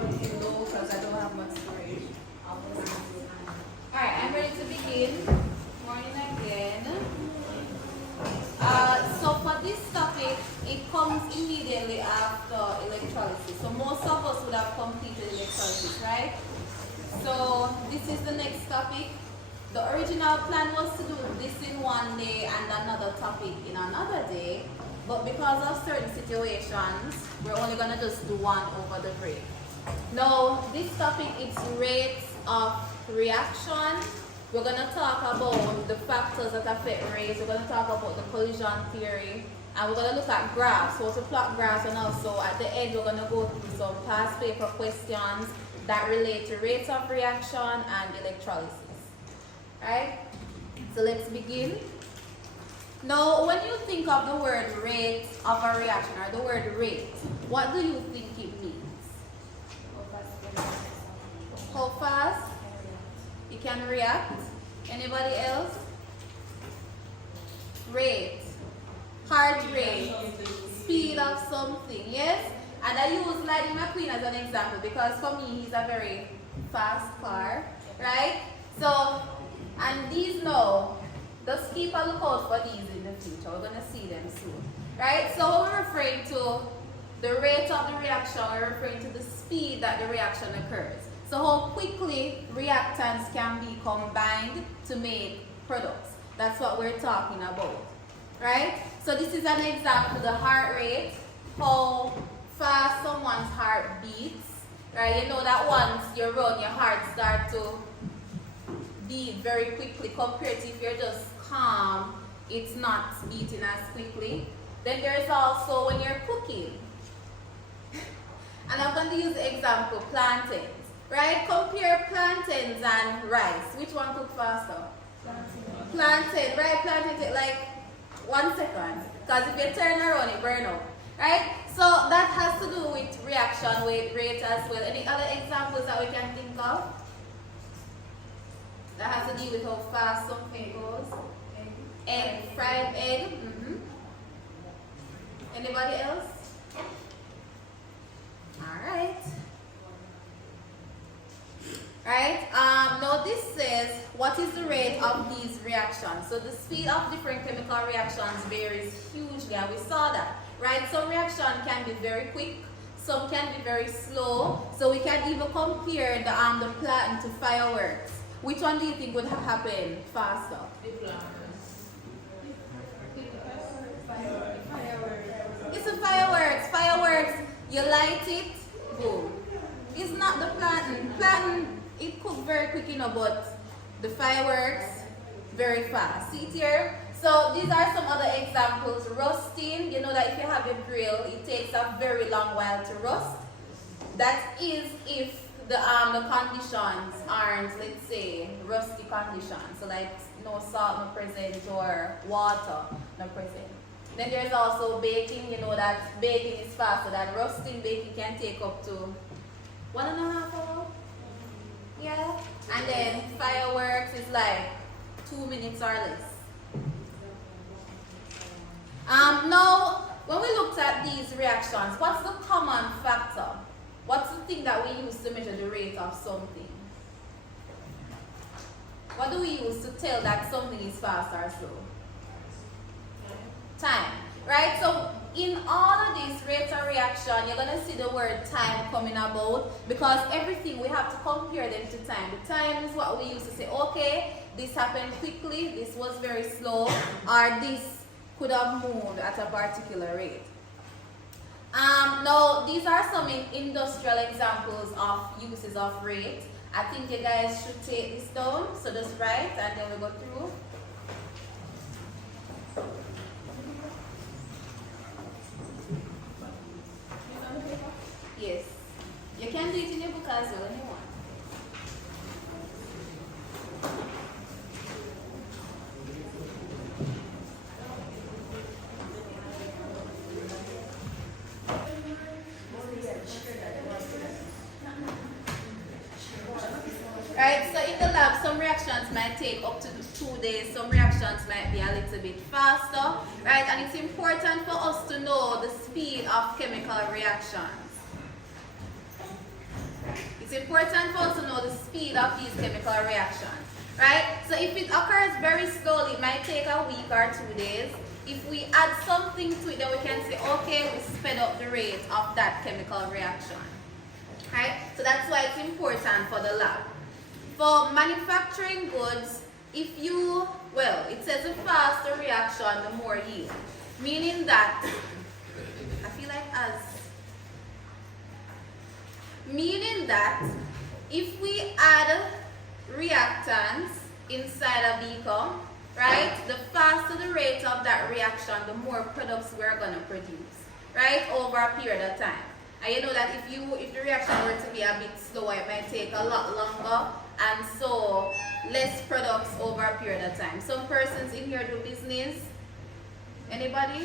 No, because I don't have much storage. Alright, I'm ready to begin. Morning again. So for this topic, it comes immediately after electrolysis. So most of us would have completed electrolysis, right? So this is the next topic. The original plan was to do this in one day and another topic in another day. But because of certain situations, we're only going to just do one over the break. Now, this topic is rates of reaction. We're going to talk about the factors that affect rates. We're going to talk about the collision theory. And we're going to look at graphs, so to plot graphs, and also at the end we're going to go through some past paper questions that relate to rates of reaction and electrolysis. Right? So let's begin. Now, when you think of the word rate of a reaction or the word rate, what do you think it means? How fast it can react? Anybody else? Rate, heart rate, speed of something, yes? And I use Lightning McQueen as an example because for me he's a very fast car, right? So, and these now, just keep a lookout for these in the future. We're going to see them soon. Right? So when we're referring to the rate of the reaction, we're referring to the speed that the reaction occurs. So how quickly reactants can be combined to make products. That's what we're talking about. Right? So this is an example, the heart rate, how fast someone's heart beats. Right? You know that once you run, your heart starts to beat very quickly compared to if you're just calm, it's not beating as quickly. Then there's also when you're cooking. And I'm going to use the example plantains. Right? Compare plantains and rice. Which one cook faster? Plantain. Right? Plantain take like 1 second. Because if you turn around, it burn out. Right? So that has to do with reaction rate as well. Any other examples that we can think of? That has to do with how fast something goes. Egg, fried egg. Anybody else? Alright. Right? Now this says, what is the rate of these reactions? So the speed of different chemical reactions varies hugely, and we saw that. Right? Some reaction can be very quick, some can be very slow. So we can even compare the platen to fireworks. Which one do you think would happen faster? It's a fireworks. Fireworks, you light it, boom. It's not the platen. Platen, it cooks very quick, you know, but the fireworks, very fast. See it here? So these are some other examples. Roasting, you know that if you have a grill, it takes a very long while to roast. That is if the conditions aren't, let's say, rusty conditions. So like no salt no present or water no present. Then there's also baking. You know that baking is faster than roasting. Baking can take up to 1.5 hours. Yeah. And then fireworks is like 2 minutes or less. Now, when we looked at these reactions, what's the common factor? What's the thing that we use to measure the rate of something? What do we use to tell that something is fast or slow? Time. Right? So in all of these rates of reaction, you're going to see the word time coming about because everything we have to compare them to time. The time is what we use to say, okay, this happened quickly, this was very slow, or this could have moved at a particular rate. Now, these are some industrial examples of uses of rate. I think you guys should take this down. So just write and then we'll go through. Yes. You can do it in your book as well, anyone. Right, so in the lab, some reactions might take up to 2 days, some reactions might be a little bit faster, right? And it's important for us to know the speed of chemical reactions. It's important for us to know the speed of these chemical reactions, right? So if it occurs very slowly, it might take a week or 2 days. If we add something to it, then we can say, okay, we sped up the rate of that chemical reaction, right? So that's why it's important for the lab. For manufacturing goods, it says the faster reaction, the more yield. Meaning that, if we add reactants inside a beaker, right, the faster the rate of that reaction, the more products we're going to produce, right, over a period of time. And you know that if the reaction were to be a bit slower, it might take a lot longer, and so less products over a period of time. Some persons in here do business. Anybody?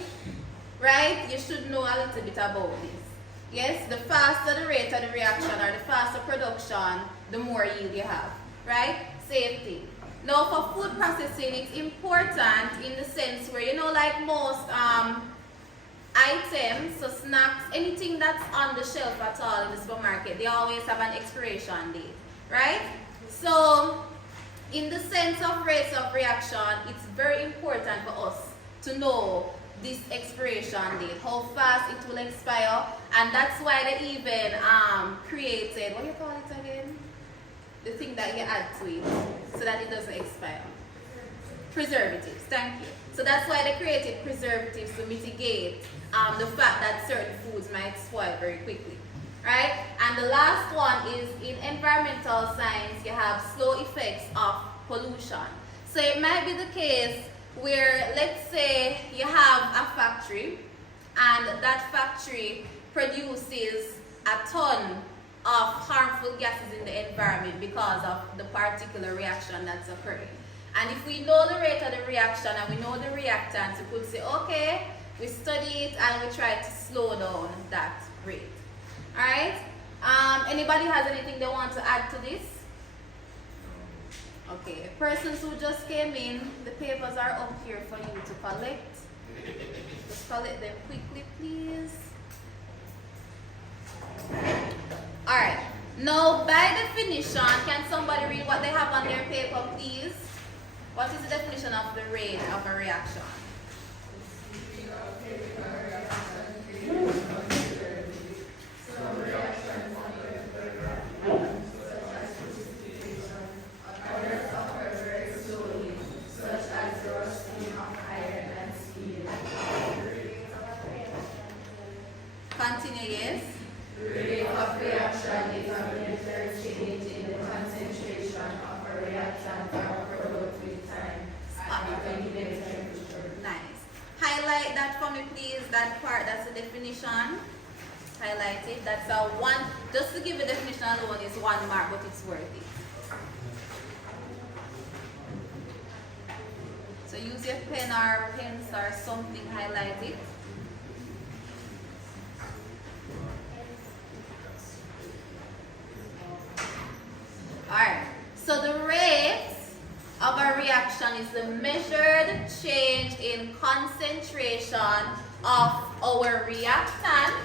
Right? You should know a little bit about this. Yes, the faster the rate of the reaction or the faster production, the more yield you have. Right? Same thing. Now for food processing, it's important in the sense where, you know, like most items, so snacks, anything that's on the shelf at all in the supermarket, they always have an expiration date. Right? So in the sense of rates of reaction, it's very important for us to know this expiration date, how fast it will expire, and that's why they even created, what do you call it again? The thing that you add to it so that it doesn't expire. Preservatives, thank you. So that's why they created preservatives to mitigate the fact that certain foods might spoil very quickly. Right? And the last one is in environmental science, you have slow effects of pollution. So it might be the case where, let's say, you have a factory and that factory produces a ton of harmful gases in the environment because of the particular reaction that's occurring. And if we know the rate of the reaction and we know the reactants, we could say, okay, we study it and we try to slow down that rate. Alright? Anybody has anything they want to add to this? Okay, persons who just came in, the papers are up here for you to collect. Just collect them quickly, please. Alright, now by definition, can somebody read what they have on their paper, please? What is the definition of the rate of a reaction? Continue, yes? The rate of reaction is a molecular change in the concentration of a reactant or product with time at a given temperature. Nice. Highlight that for me, please. That part, that's the definition. Highlight it. That's a one. Just to give the definition alone is 1 mark, but it's worth it. So use your pen or pens or something. Highlight it. Alright, so the rate of a reaction is the measured change in concentration of our reactant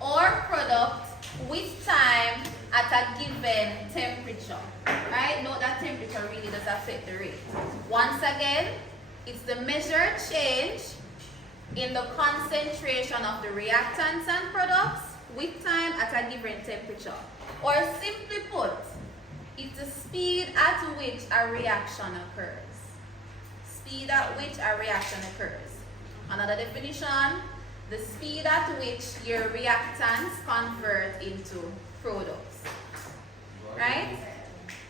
or product with time at a given temperature. Right? Note that temperature really does affect the rate. Once again, it's the measured change in the concentration of the reactants and products with time at a given temperature. Or simply put, it's the speed at which a reaction occurs. Speed at which a reaction occurs. Another definition, the speed at which your reactants convert into products. Right?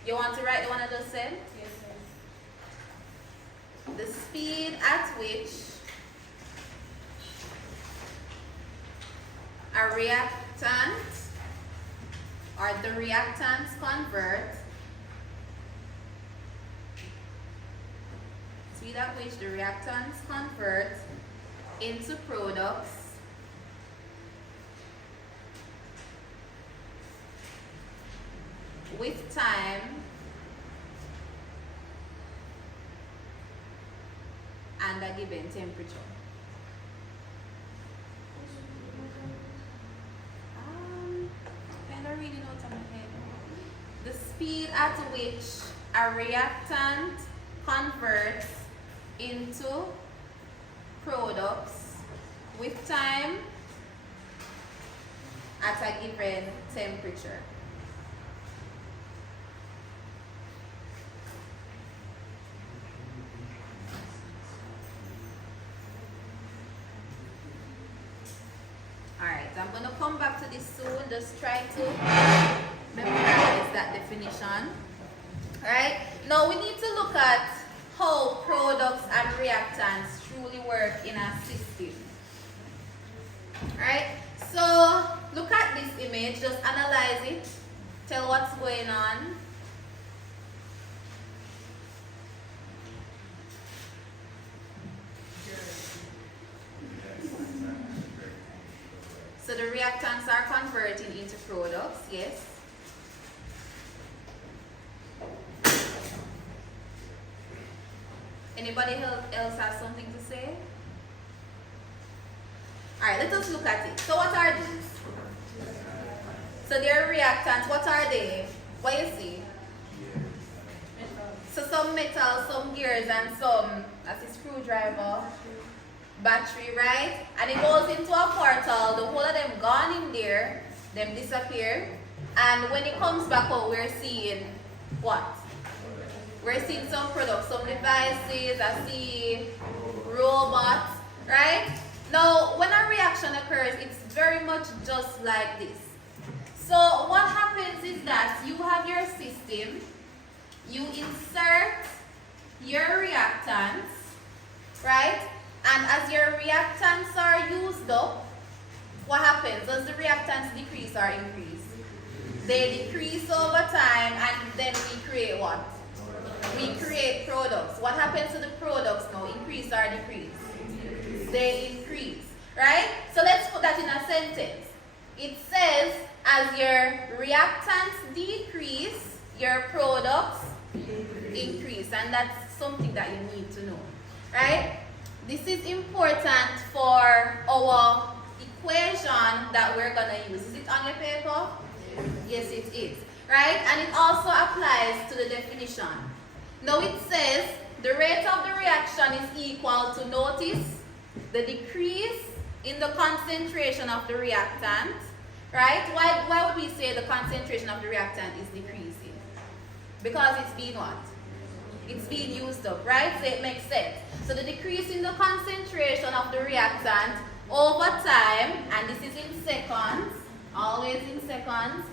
You want to write the one I just said? Yes, sir. The speed at which a reactant or the reactants convert, speed at which the reactants convert into products with time and a given temperature. Kind of reading out speed at which a reactant converts into products with time at a given temperature. Alright, I'm going to come back to this soon. Just try to memorize that definition. Alright, now we need to look at how products and reactants truly work in a system. Alright, so look at this image, just analyze it, tell what's going on. So the reactants are converting into products, yes. Anybody else has something to say? Alright, let us look at it. So what are these? So they're reactants. What are they? What you see? So some metal, some gears, and some, that's a screwdriver, battery, right? And it goes into a portal, the whole of them gone in there, them disappear. And when it comes back out, we're seeing what? We're seeing some products, some devices, I see robots, right? Now, when a reaction occurs, it's very much just like this. So what happens is that you have your system, you insert your reactants, right? And as your reactants are used up, what happens? Does the reactants decrease or increase? They decrease over time, and then we create what? We create products. What happens to the products now? Increase or decrease? They increase, right? So let's put that in a sentence. It says, as your reactants decrease, your products increase. And that's something that you need to know, right? This is important for our equation that we're going to use. Is it on your paper? Yes, it is, right? And it also applies to the definition. Now it says the rate of the reaction is equal to, notice, the decrease in the concentration of the reactant, right? Why would we say the concentration of the reactant is decreasing? Because it's being what? It's being used up, right? So it makes sense. So the decrease in the concentration of the reactant over time, and this is in seconds, always in seconds,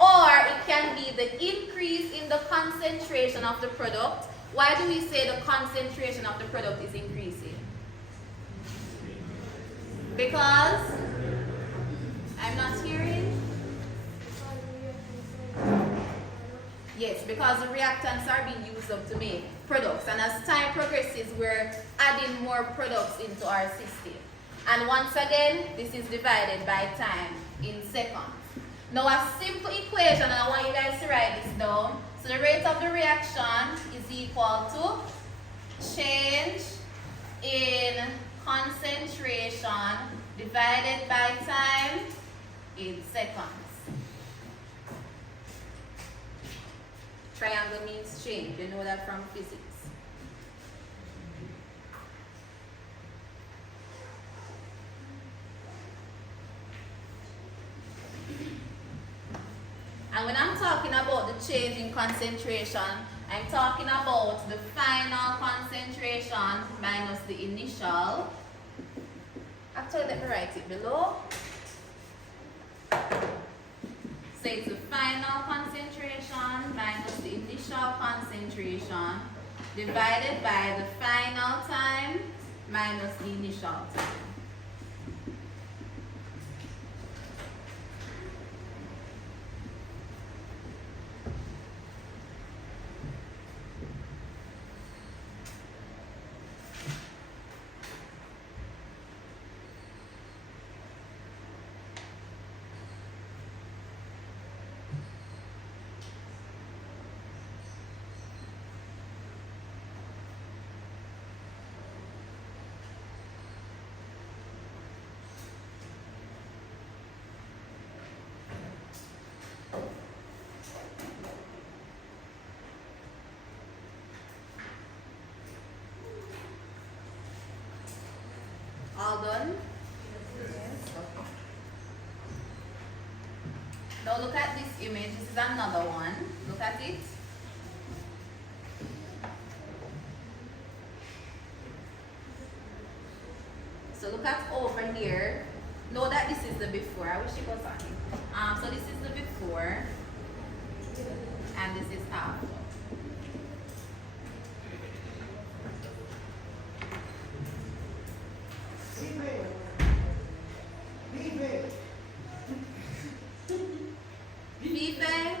or it can be the increase in the concentration of the product. Why do we say the concentration of the product is increasing? Because I'm not hearing. Yes, because the reactants are being used up to make products, and as time progresses, we're adding more products into our system. And once again, this is divided by time in seconds. Now a simple equation, and I want you guys to write this down. So the rate of the reaction is equal to change in concentration divided by time in seconds. Triangle means change. You know that from physics. And when I'm talking about the change in concentration, I'm talking about the final concentration minus the initial. Actually, let me write it below. So it's the final concentration minus the initial concentration divided by the final time minus the initial time. all done? Yes. Okay. Now look at this image. This is another one. Look at it. So look at over here. Know that this is the before. I wish it was on it. So this is the before, and this is after. Vive.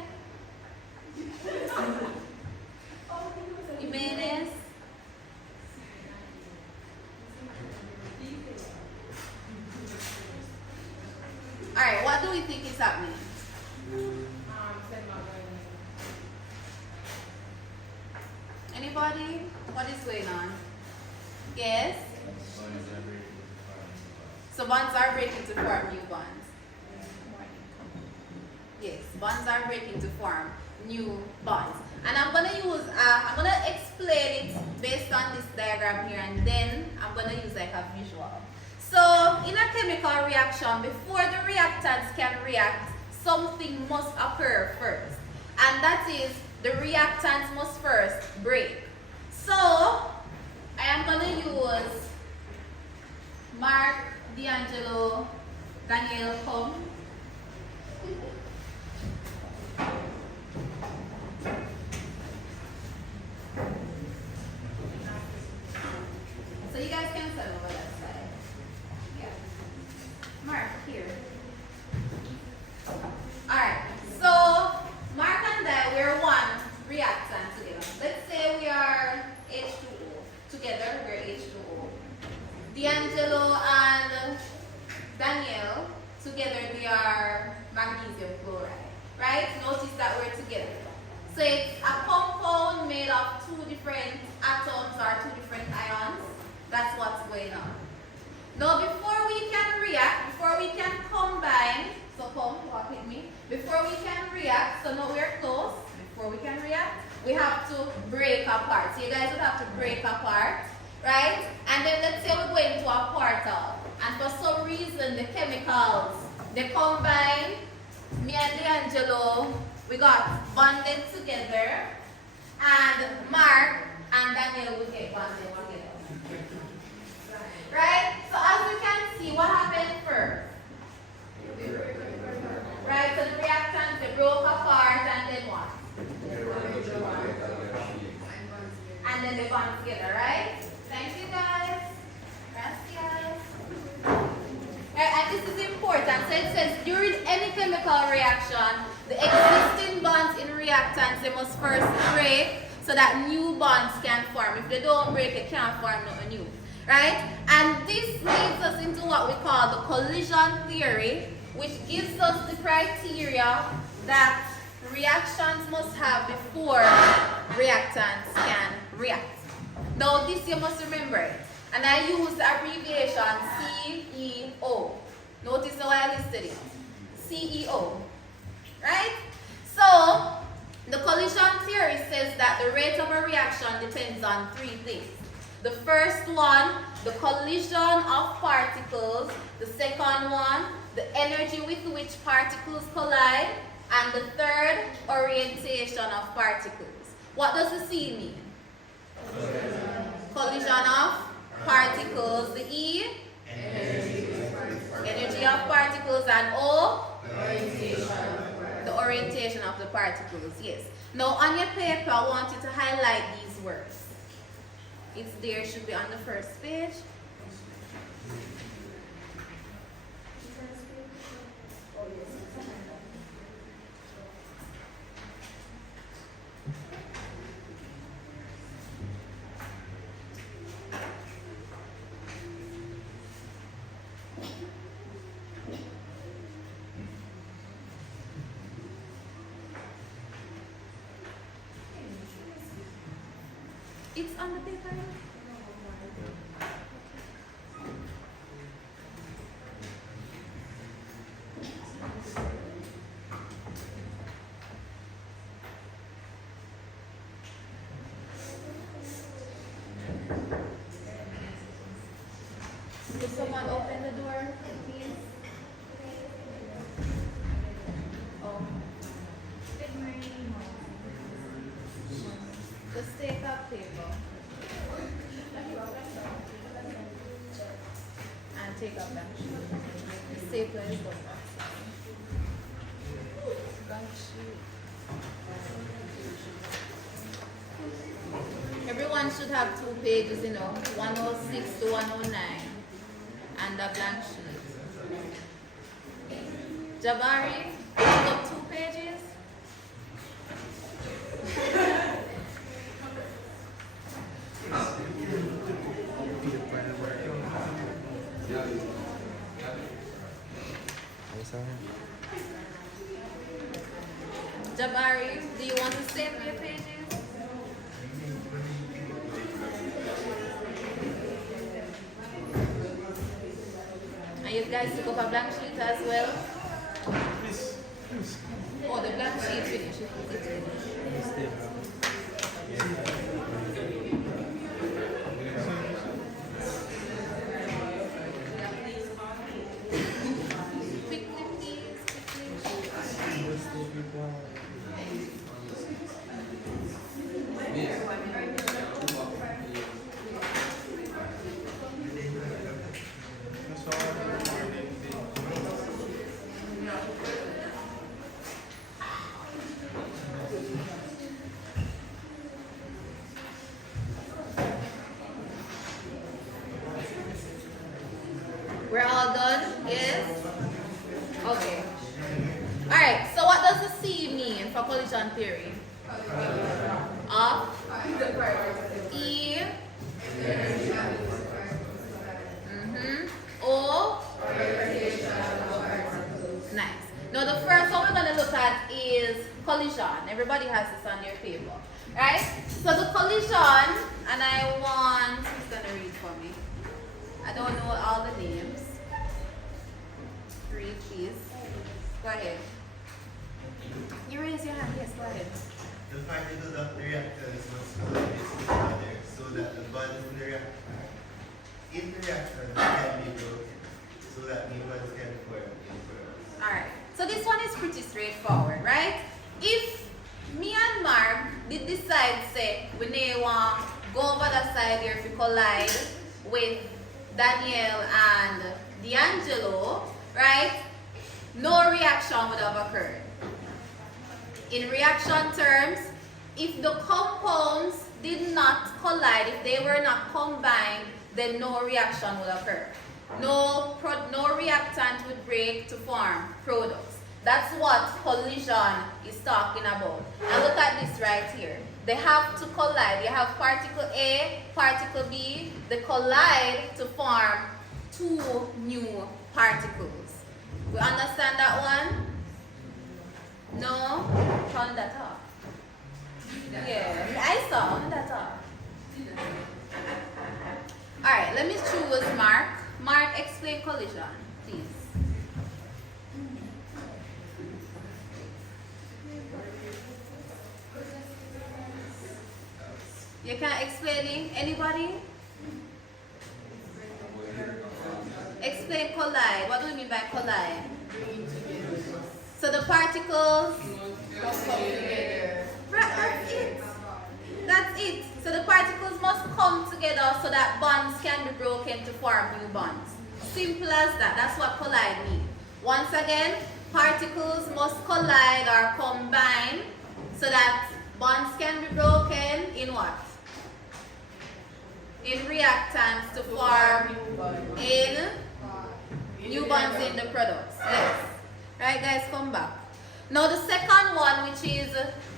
Jimenez. Alright, what do we think is happening? Anybody? What is going on? Yes? So bonds are breaking to form new bonds. Yes, bonds are breaking to form new bonds. And I'm going to use, I'm going to explain it based on this diagram here, and then I'm going to use like a visual. So in a chemical reaction, before the reactants can react, something must occur first. And that is, the reactants must first break. So I am going to use Mark, D'Angelo, Daniel, come. So you guys can stand over that side. Yeah. Mark, here. Alright, so Mark and I, we're one reactant together. Let's say we are H2O. Together, we're H2O. D'Angelo and Daniel, together they are magnesium chloride. Right? Notice that we're together. So it's a compound made of two different atoms or two different ions. That's what's going on. Now before we can react, before we can combine, so come, walk with me. Before we can react, so now we're close. Before we can react, we have to break apart. So you guys would have to break apart, right? And then let's say we're going to a portal. And for some reason, the chemicals, they combine. Me and D'Angelo, we got bonded together. And Mark and Daniel will get bonded together. Right? So as we can see, what happened first? Right? So the reactants, they broke apart and then what? And then they bond together, right? Thank you guys. Gracias. Right, and this is important. So it says during any chemical reaction, the existing bonds in reactants, they must first break so that new bonds can form. If they don't break, it can't form nothing new. Right? And this leads us into what we call the collision theory, which gives us the criteria that reactions must have before reactants can react. Now this you must remember it. And I use the abbreviation CEO. Notice how I listed it. CEO. Right? So the collision theory says that the rate of a reaction depends on three things. The first one, the collision of particles. The second one, the energy with which particles collide. And the third, orientation of particles. What does the C mean? Collision of particles. The E? Energy of particles. And O? The orientation of the particles. Yes. Now on your paper, I want you to highlight these words. It's there, should be on the first page. It's on the paper. Is someone Everyone should have 2 pages, 106 to 109, and a blank sheet. Jabari, you got 2 pages? Jabari, do you want to save your pages? And you guys took up a blank sheet as well? Oh, the blank sheet finished. It's finished. Quickly, please. We're all done? Yes? Okay. Alright, so what does the C mean for collision theory? Of E. O. Nice. Now the first one we're going to look at is collision. Everybody has this on their paper. Right? So the collision, and I want, who's going to read for me? I don't know all the names. Read, please. Go ahead. You raise your hand. Yes, go ahead. The particles of the reactants must collide with each other so that the bonds in the reactor can be broken, so that new bonds can form in pearls. Alright. So this one is pretty straightforward, right? If me and Mark did decide, say, we may want go over the side here to collide with Danielle and D'Angelo, right? No reaction would have occurred. In reaction terms, if the compounds did not collide, if they were not combined, then no reaction would occur. No reactant would break to form products. That's what collision is talking about. And look at this right here. They have to collide. You have particle A, particle B. They collide to form 2 new particles. We understand that one? No? Turn that off. Yeah, I saw that off. Alright, let me choose Mark. Mark, explain collision, please. You can explain it? Anybody? Explain collide. What do we mean by collide? So the particles must come together. Right, that's it. That's it. So the particles must come together so that bonds can be broken to form new bonds. Simple as that. That's what collide means. Once again, particles must collide or combine so that bonds can be broken in what? In reactants to form in new bonds in the products. Yes. Right, guys, come back. Now the second one, which is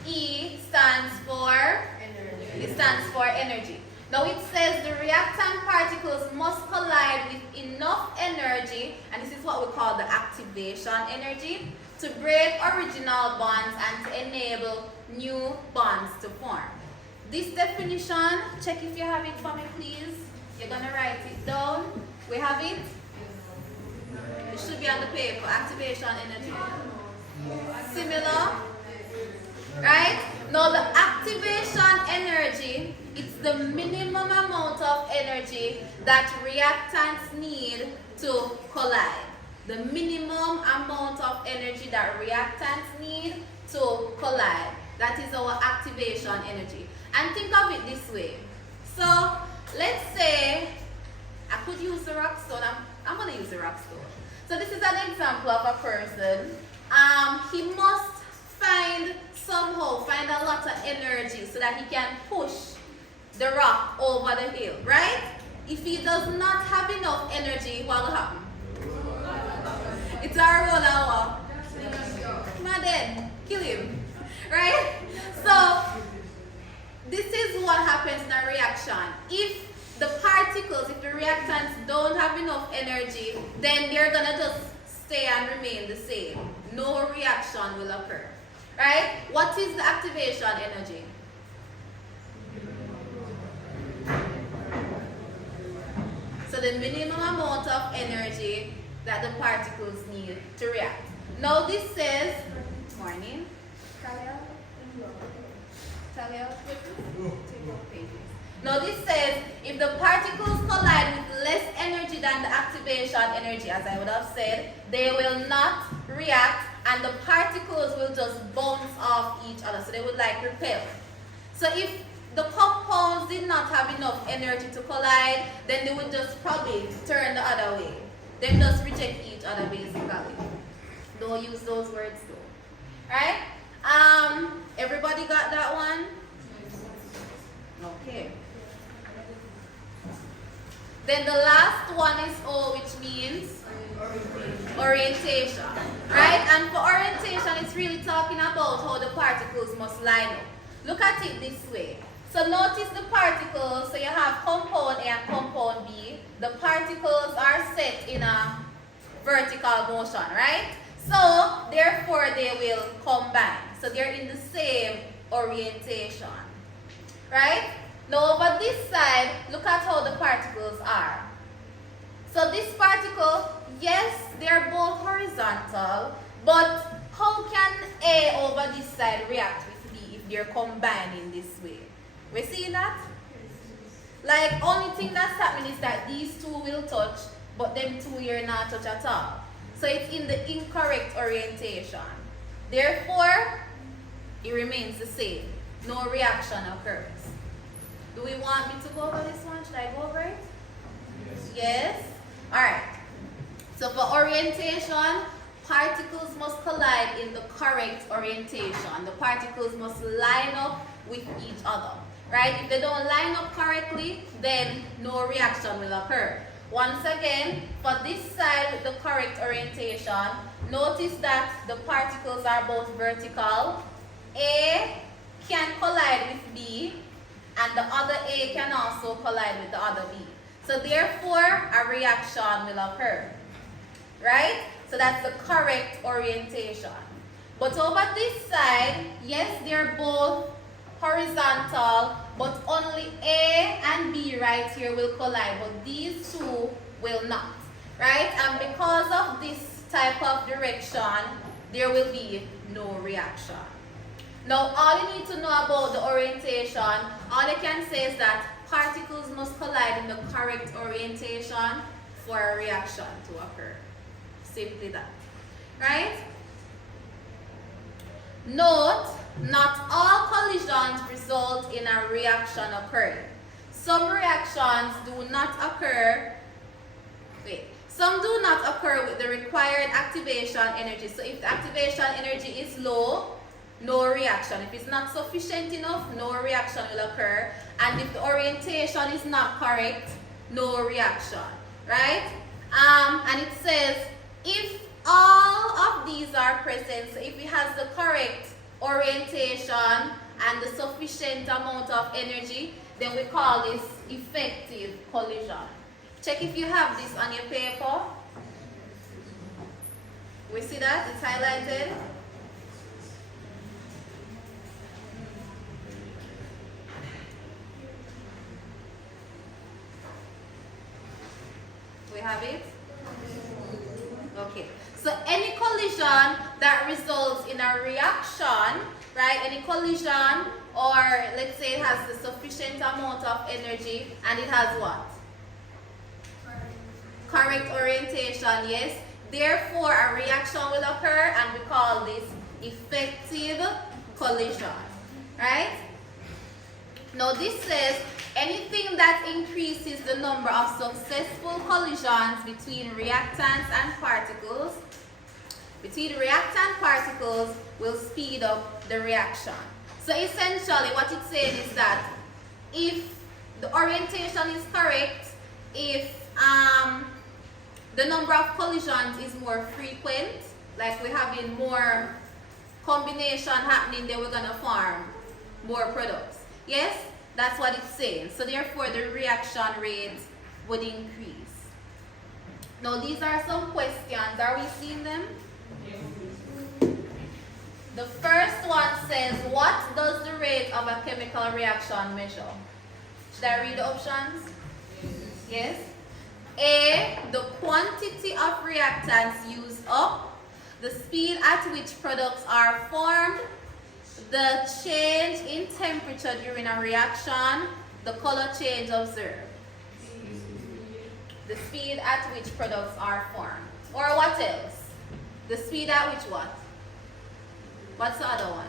E, stands for energy. It stands for energy. Now it says the reactant particles must collide with enough energy, and this is what we call the activation energy, to break original bonds and to enable new bonds to form. This definition, check if you have it for me, please. You're going to write it down. We have it. It should be on the paper. Activation energy. Similar. Right? Now the activation energy, it's the minimum amount of energy that reactants need to collide. The minimum amount of energy that reactants need to collide. That is our activation energy. And think of it this way. So, let's say I could use the rock stone. I'm going to use the rock stone. So this is an example of a person. He must find a lot of energy so that he can push the rock over the hill, right? If he does not have enough energy, what will happen? It's a roller walk. Not dead. Kill him. Right? So this is what happens in a reaction. If the particles, if the reactants don't have enough energy, then they're gonna just stay and remain the same. No reaction will occur. Right? What is the activation energy? So the minimum amount of energy that the particles need to react. Now this says, morning, Talia. Now this says, if the particles collide with less energy than the activation energy, as I would have said, they will not react and the particles will just bounce off each other. So they would like repel. So if the compounds did not have enough energy to collide, then they would just probably turn the other way. They just reject each other basically. Don't use those words though. Right? Everybody got that one? Okay. Then the last one is O, which means orientation. Right? And for orientation, it's really talking about how the particles must line up. Look at it this way. So notice the particles, so you have compound A and compound B. The particles are set in a vertical motion, right? So, therefore, they will combine. So, they're in the same orientation, right? Now, over this side, look at how the particles are. So, this particle, yes, they're both horizontal, but how can A over this side react with B if they're combining this way? We see that? Like, only thing that's happening is that these two will touch, but them two here not touch at all. So it's in the incorrect orientation. Therefore, it remains the same. No reaction occurs. Do we want me to go over this one? Should I go over it? Yes? Alright. So for orientation, particles must collide in the correct orientation. The particles must line up with each other. Right? If they don't line up correctly, then no reaction will occur. Once again, for this side with the correct orientation, notice that the particles are both vertical. A can collide with B, and the other A can also collide with the other B. So therefore, a reaction will occur. Right? So that's the correct orientation. But over this side, yes, they're both horizontal, but only A and B right here will collide, but these two will not, right? And because of this type of direction, there will be no reaction. Now, all you need to know about the orientation, all you can say is that particles must collide in the correct orientation for a reaction to occur. Simply that, right? Note, not all collisions result in a reaction occurring. Some reactions do not occur, some do not occur with the required activation energy. So if the activation energy is low, no reaction. If it's not sufficient enough, no reaction will occur. And if the orientation is not correct, no reaction, right? And it says, if all of these are present, so if it has the correct orientation and the sufficient amount of energy, then we call this effective collision. Check if you have this on your paper. We see that? It's highlighted. We have it? Okay. So any collision that results in a reaction, right? Any collision, or let's say it has the sufficient amount of energy and it has what? Correct orientation, yes. Therefore, a reaction will occur and we call this effective collision, right? Now this says Anything that increases the number of successful collisions between reactants and particles will speed up the reaction. So essentially what it's saying is that if the orientation is correct, if the number of collisions is more frequent, like we're having more combination happening, then we're going to form more products. Yes? That's what it's saying. So therefore the reaction rate would increase. Now these are some questions. Are we seeing them? The first one says, what does the rate of a chemical reaction measure? Should I read the options? Yes. A, the quantity of reactants used up, the speed at which products are formed, the change in temperature during a reaction, the color change observed. The speed at which products are formed. Or what else? The speed at which what? What's the other one?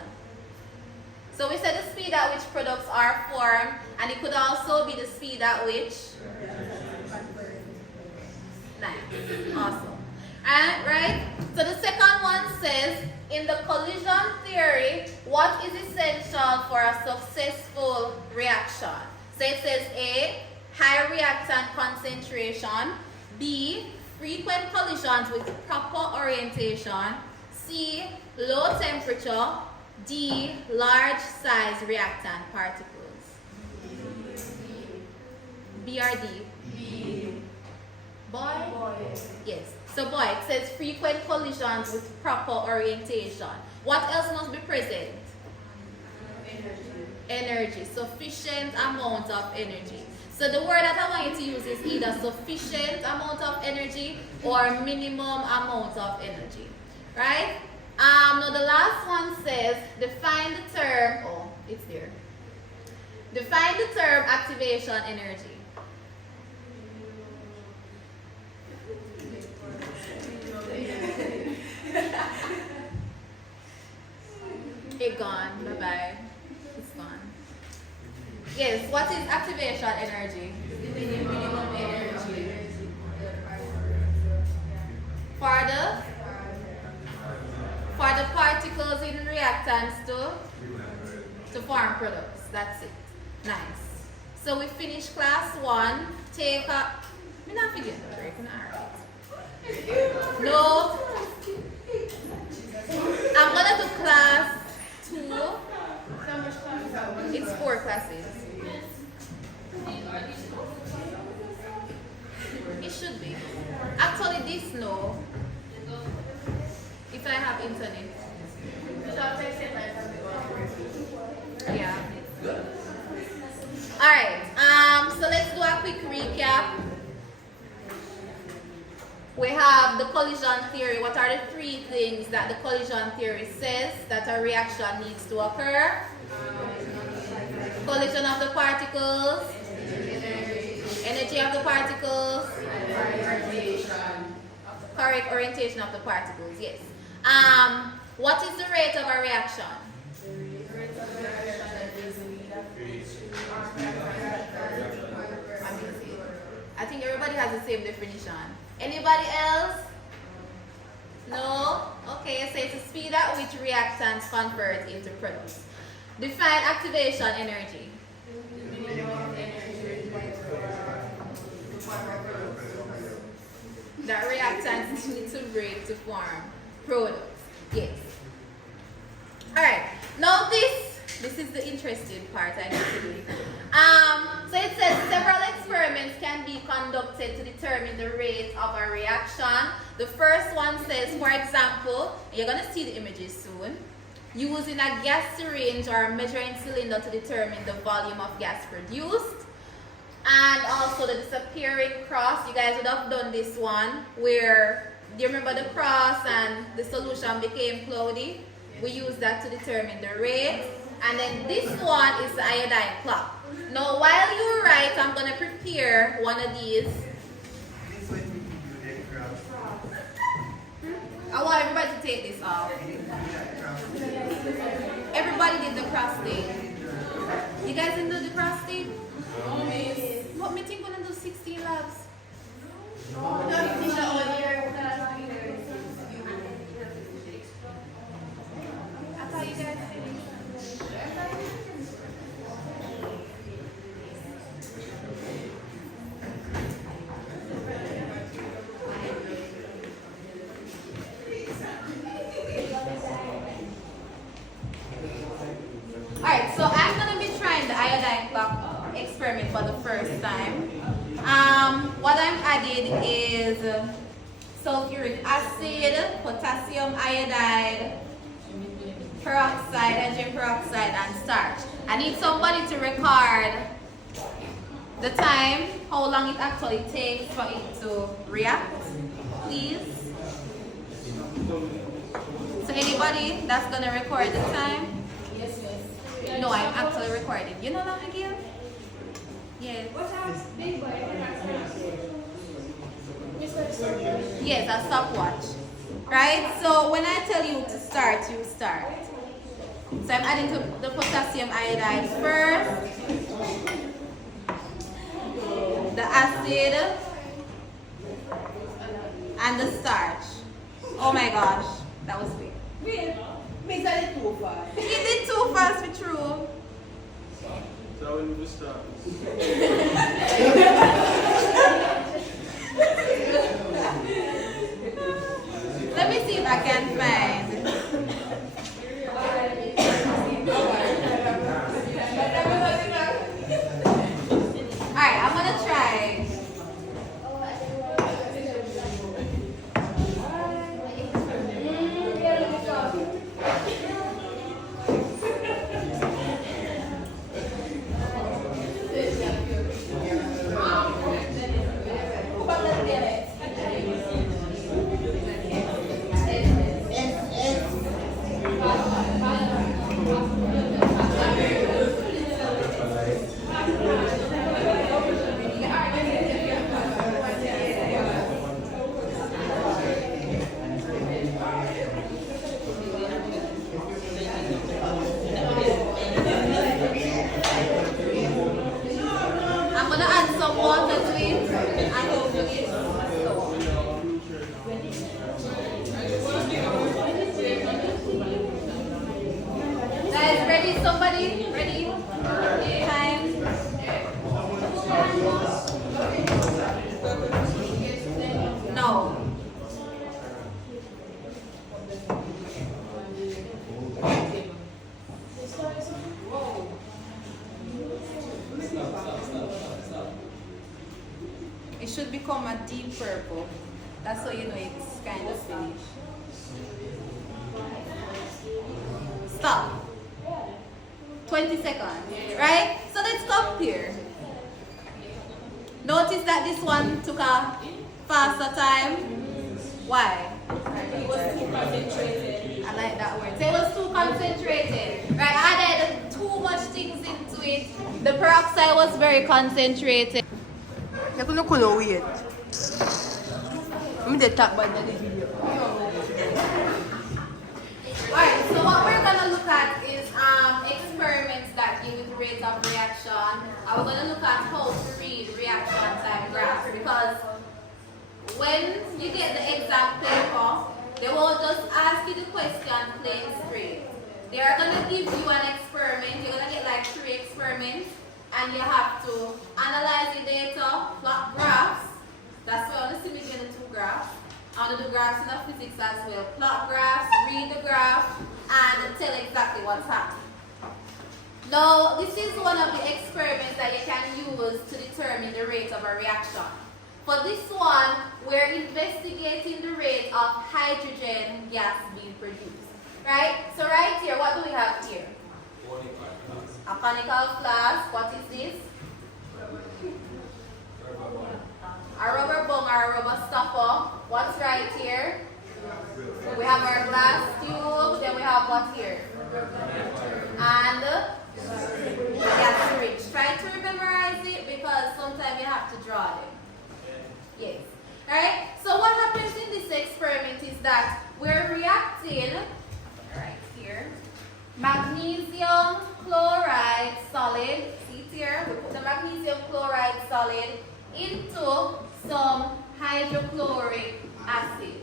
So we said the speed at which products are formed, and it could also be the speed at which? Nice. Awesome. And right? So the second one says, in the collision theory, what is essential for a successful reaction? So it says A, high reactant concentration, B, frequent collisions with proper orientation, C, low temperature, D, large size reactant particles. B or D? B. Boy? Yes. So boy, it says frequent collisions with proper orientation. What else must be present? Energy. Sufficient amount of energy. So the word that I want you to use is either sufficient amount of energy or minimum amount of energy. Right? Now the last one says, define the term, oh, it's there. Define the term activation energy. It's gone. Bye-bye. It's gone. Yes, what is activation energy? Minimum energy. For the particles in reactants to form products. That's it. Nice. So we finished class 1. Take a... I'm not forgetting the break. No. I'm going to do class 2. It's 4 classes. It should be. Actually, this no. If I have internet. Yeah. Alright. So let's do a quick recap. We have the collision theory. What are the 3 things that the collision theory says that a reaction needs to occur? Collision of the particles, energy of the particles, correct orientation of the particles, yes. What is the rate of a reaction? I think everybody has the same definition. Anybody else? No? Okay, so it's the speed at which reactants convert into products. Define activation energy. That reactants need to break to form products. Yes. Alright. Now this is the interesting part I need to do. So it says several experiments can be conducted to determine the rate of a reaction. The first one says, for example, you're going to see the images soon, using a gas syringe or a measuring cylinder to determine the volume of gas produced. And also the disappearing cross. You guys would have done this one where, do you remember the cross and the solution became cloudy? We use that to determine the rate. And then this one is the iodine clock. Now while you write, I'm going to prepare one of these. I want everybody to take this off. Everybody did the cross thing. You guys didn't do the cross thing? Oh, miss. What me think when I do 16 labs? I thought you guys finished. Alright, so I'm gonna be trying the iodine clock experiment for the first time. What I'm adding is sulfuric acid, potassium iodide, peroxide, hydrogen peroxide, and starch. I need somebody to record the time, how long it actually takes for it to react, please. So anybody that's gonna record the time? No, I'm actually recording. You know that, Miguel? Yes. Yes, a stopwatch. Right? So when I tell you to start, you start. So I'm adding the potassium iodide first, the acid, and the starch. Oh my gosh, that was quick. Is that too fast? You did too fast, for true. So when we start. Let me see if I can find. Alright, I'm gonna try. I'm gonna add some water to it and hopefully it's guys, ready? Somebody? Ready? Time. No. It should become a deep purple. That's how you know it's kind of finished. Stop. 20 seconds. Right? So let's stop here. Notice that this one took a faster time. Why? It was too concentrated. I like that word. So it was too concentrated. Right? I added too much things into it. The peroxide was very concentrated. You couldn't wait. I'm the talk about the video. Alright, so what we're gonna look at is experiments that give with rate of reaction. And we're gonna look at how to read reaction time graphs, because when you get the exam paper, they won't just ask you the question plain straight. They are gonna give you an experiment. You're gonna get like 3 experiments, and you have to analyze the data, plot graphs. That's why I want to see me doing the 2 graphs. I want to do graphs in the physics as well. Plot graphs, read the graph, and tell exactly what's happening. Now, this is one of the experiments that you can use to determine the rate of a reaction. For this one, we're investigating the rate of hydrogen gas being produced. Right? So right here, what do we have here? A conical flask. What is this? A rubber bung or a rubber stopper. What's right here? We have our glass tube. Then we have what here? And gas syringe. Try to memorize it because sometimes you have to draw them. Yes. Alright? So what happens in this experiment is that we're reacting right here. Magnesium chloride solid, here. We put the magnesium chloride solid into some hydrochloric acid.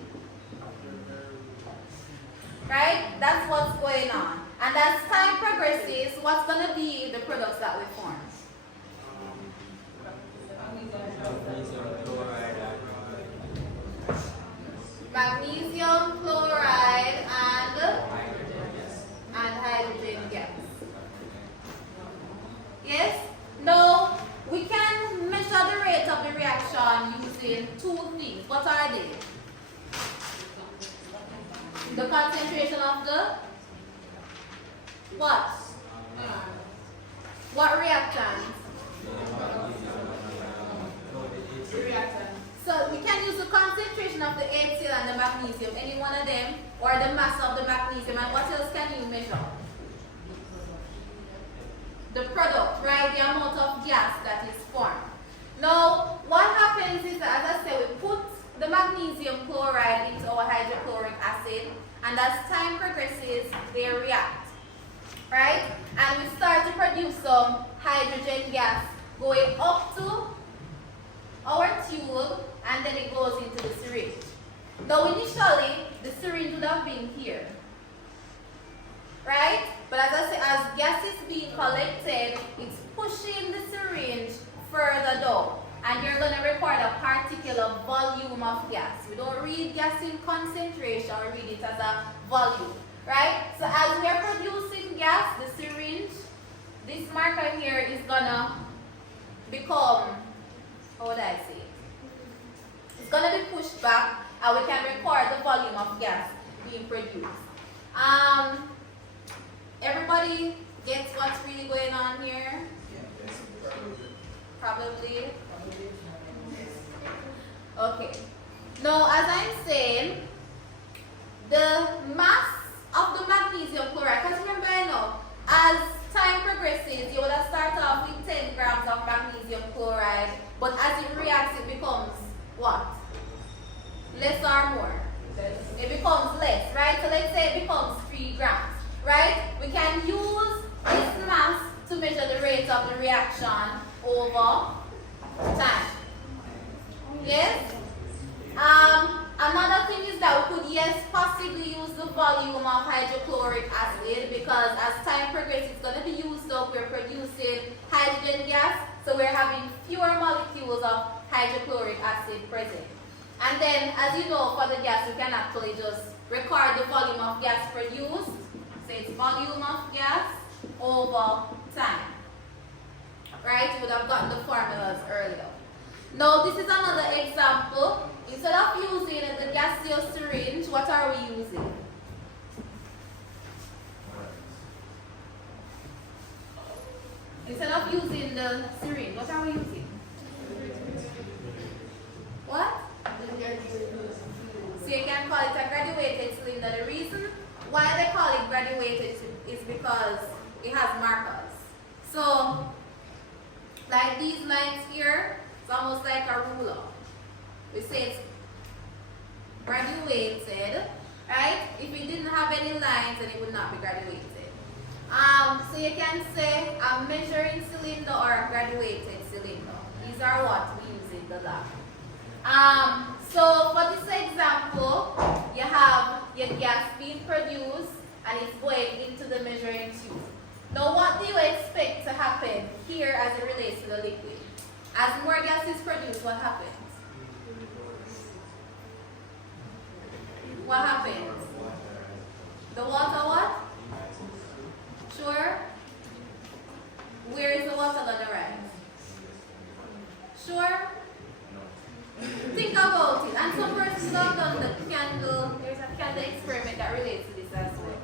Right? That's what's going on. And as time progresses, what's going to be the products that we form? Magnesium chloride and hydrogen gas. Yes? Now, we can measure the rate of the reaction using two things. What are they? The concentration of the what? What reactant? So we can use the concentration of the HCl and the magnesium, any one of them, or the mass of the magnesium. And what else can you measure? The product, right? The amount of gas that is formed. Now, what happens is that, as I said, we put the magnesium chloride into our hydrochloric acid, and as time progresses, they react, right? And we start to produce some hydrogen gas going up to our tube, and then it goes into the syringe. Now, initially, the syringe would have been here, right? But as I say, as gas is being collected, it's pushing the syringe further down. And you're going to record a particular volume of gas. We don't read gas in concentration, we read it as a volume, right? So as we are producing gas, the syringe, this marker here is going to become, how would I say it? It's going to be pushed back, and we can record the volume of gas being produced. Everybody gets what's really going on here? Probably. Okay. Now, as I'm saying, the mass of the magnesium chloride, because remember now, as time progresses, you would have started off with 10 grams of magnesium chloride, but as it reacts, it becomes what? Less or more? It becomes less, right? So let's say it becomes 3 grams, right? We can use this mass to measure the rate of the reaction over time. Yes? Another thing is that we could, yes, possibly use the volume of hydrochloric acid, because as time progresses, it's going to be used up. We're producing hydrogen gas, so we're having fewer molecules of hydrochloric acid present. And then, as you know, for the gas, we can actually just record the volume of gas produced. So it's volume of gas over time. Right? You would have gotten the formulas earlier. Now, this is another example. Instead of using the gaseous syringe, what are we using? Instead of using the syringe, what are we using? What? So you can call it a graduated cylinder. The reason why they call it graduated is because it has markers. So, like these lines here, it's almost like a ruler. We say it's graduated, right? If it didn't have any lines, then it would not be graduated. So you can say a measuring cylinder or a graduated cylinder. These are what we use in the lab. So for this example, you have your gas being produced and it's going into the measuring tube. Now what do you expect to happen here as it relates to the liquid? As more gas is produced, what happens? What happens? The water what? Sure? Where is the water going to rise? Sure? Think about it. And some persons have done the candle, there's a candle experiment that relates to this as well.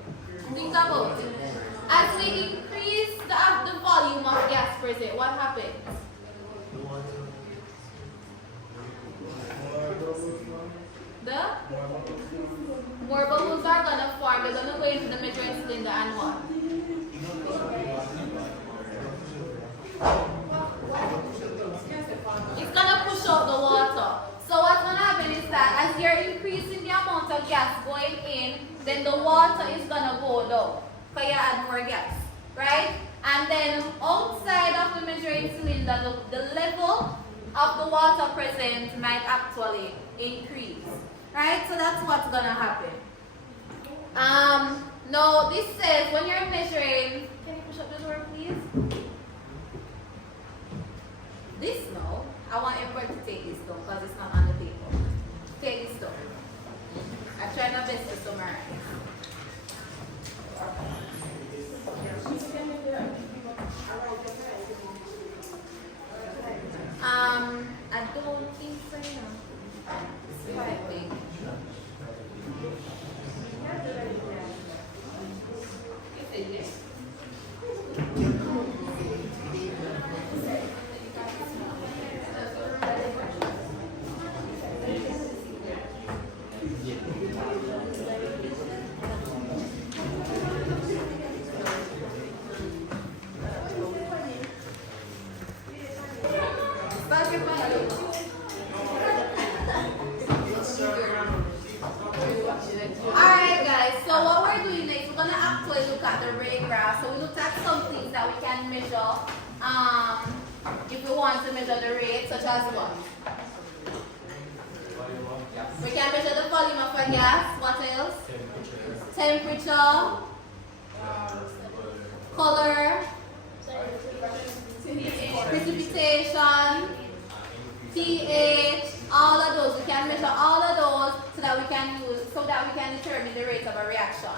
Think about it. As we increase the volume of gas present, what happens? More bubbles are going to form. They're going to go into the measuring cylinder and what? It's going to push out the water. So what's going to happen is that as you're increasing the amount of gas going in, then the water is going to go down because you add more gas, right? And then outside of the measuring cylinder, the level of the water present might actually increase. Right? So that's what's gonna happen. Now this says when you're measuring, can you push up the door please? This now, I want everybody to take this down because it's not on the paper. Take this down. I try my best to summarize. I don't think so, you know. It's quite big. Alright guys, so what we're doing next, we're gonna actually look at the rate graph. So we looked at some things that we can measure if we want to measure the rate, such as what? We can measure the volume of a gas, what else? Temperature, color, precipitation, pH, all of those. We can measure all of those so that we can determine the rate of a reaction.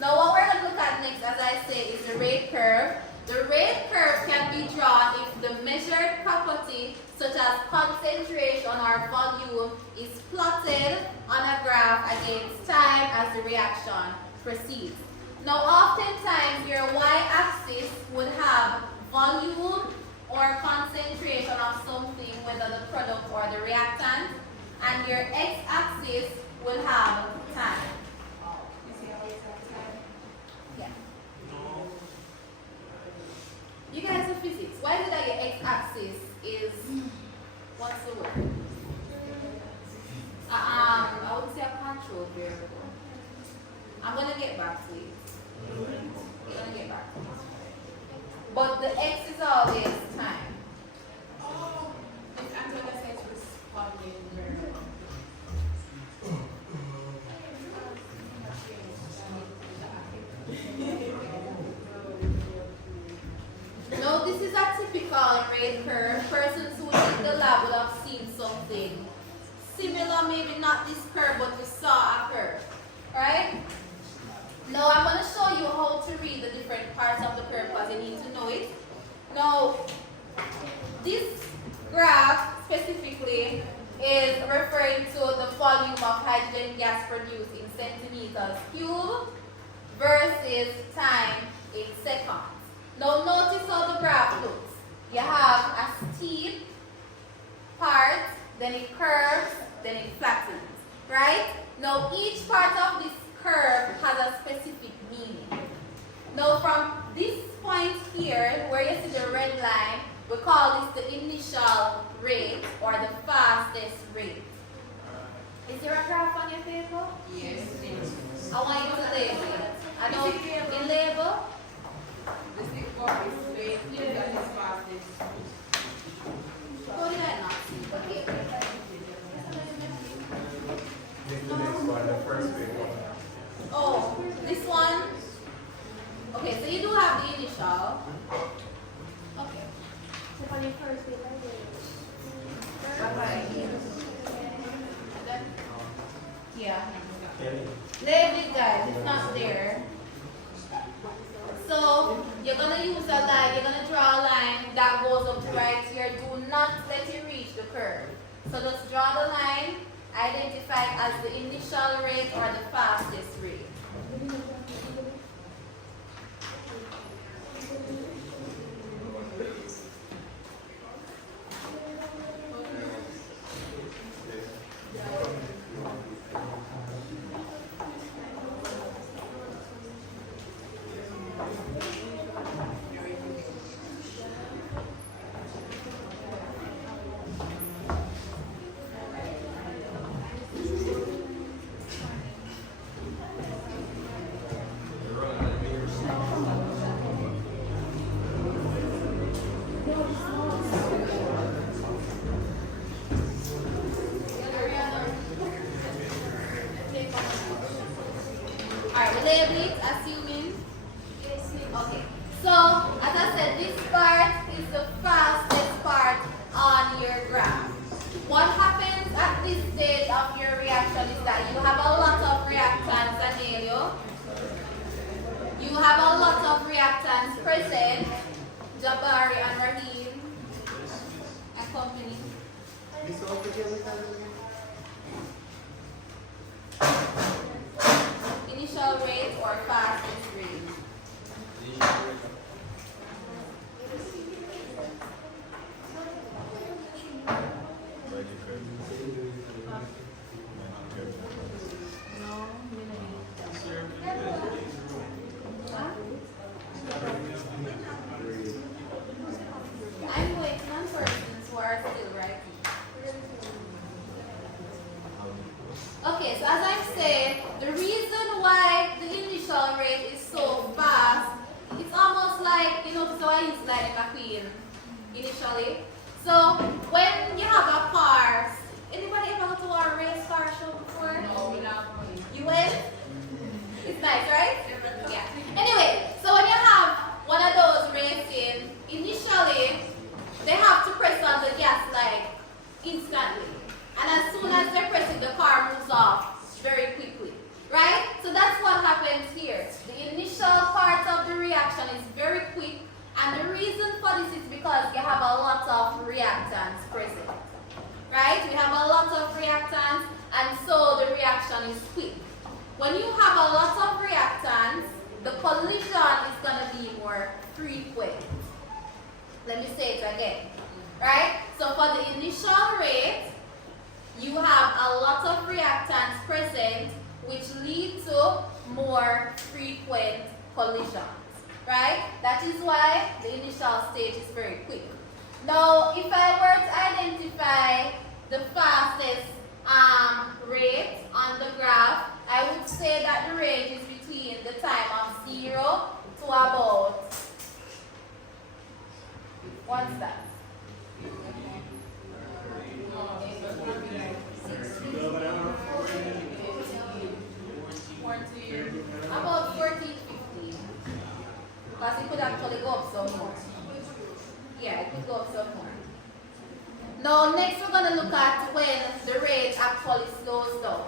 Now what we're going to look at next, as I say, is the rate curve. The rate curve can be drawn if the measured property, such as concentration or volume, is plotted on a graph against time as the reaction proceeds. Now oftentimes your y-axis would have volume or concentration of something, whether the product or the reactant, and your x-axis will have time. Yeah. You guys are physics. Why is it that your x-axis is, what's the word? I would say a control variable. I'm gonna get back to it. I'm gonna get back to it. But the x is always time. It's actually the sex responding variable. No, this is a typical rate curve. Persons who in the lab would have seen something similar, maybe not this curve, but you saw a curve. Right? Now I'm going to show you how to read the different parts of the curve because you need to know it. Now, this graph specifically is referring to the volume of hydrogen gas produced in centimeters cubed versus time in seconds. Now notice how the graph looks. You have a steep part, then it curves, then it flattens. Right? Now each part of this curve has a specific meaning. Now from this point here, where you see the red line, we call this the initial rate or the fastest rate. Is there a graph on your paper? Yes. I want you to label it. I know the label. The stick bar is straight, that is fastest. How did I not see? Okay. The first big one. Oh, this one? Okay, so you do have the initial. Okay. So for your first bit, yeah. Label it, guys. It's not there. So you're gonna use a line. You're gonna draw a line that goes up to right here. Do not let it reach the curve. So just draw the line. Identify it as the initial rate or the fastest rate. label it, assuming? Okay. So, as I said, this part is the fastest part on your graph. What happens at this stage of your reaction is that you have a lot of reactants, Anelio. You have a lot of reactants present, Jabari and Raheem and company. Initial rate or fastest rate. I'm waiting on persons who are still writing. Okay, so as I said, the reason why the initial rate is so fast, it's almost like, you know, so I used Lightning McQueen initially. So when you have a car, anybody ever go to a race car show before? No, we're not going. You went? It's nice, right? Yeah. Anyway, so when you have one of those racing, initially they have to press on the gas like instantly. And as soon as they press it, the car moves off very quickly. Right? So that's what happens here. The initial part of the reaction is very quick, and the reason for this is because you have a lot of reactants present. Right? We have a lot of reactants, and so the reaction is quick. When you have a lot of reactants, the collision is going to be more frequent. Let me say it again. Right? So for the initial rate, you have a lot of reactants present, which lead to more frequent collisions. Right? That is why the initial stage is very quick. Now, if I were to identify the fastest rate on the graph, I would say that the range is between the time of 0 to about, what's that? About 14, 15. Because it could actually go up some more. Yeah, it could go up some more. Now, next we're going to look at when the rate actually slows down.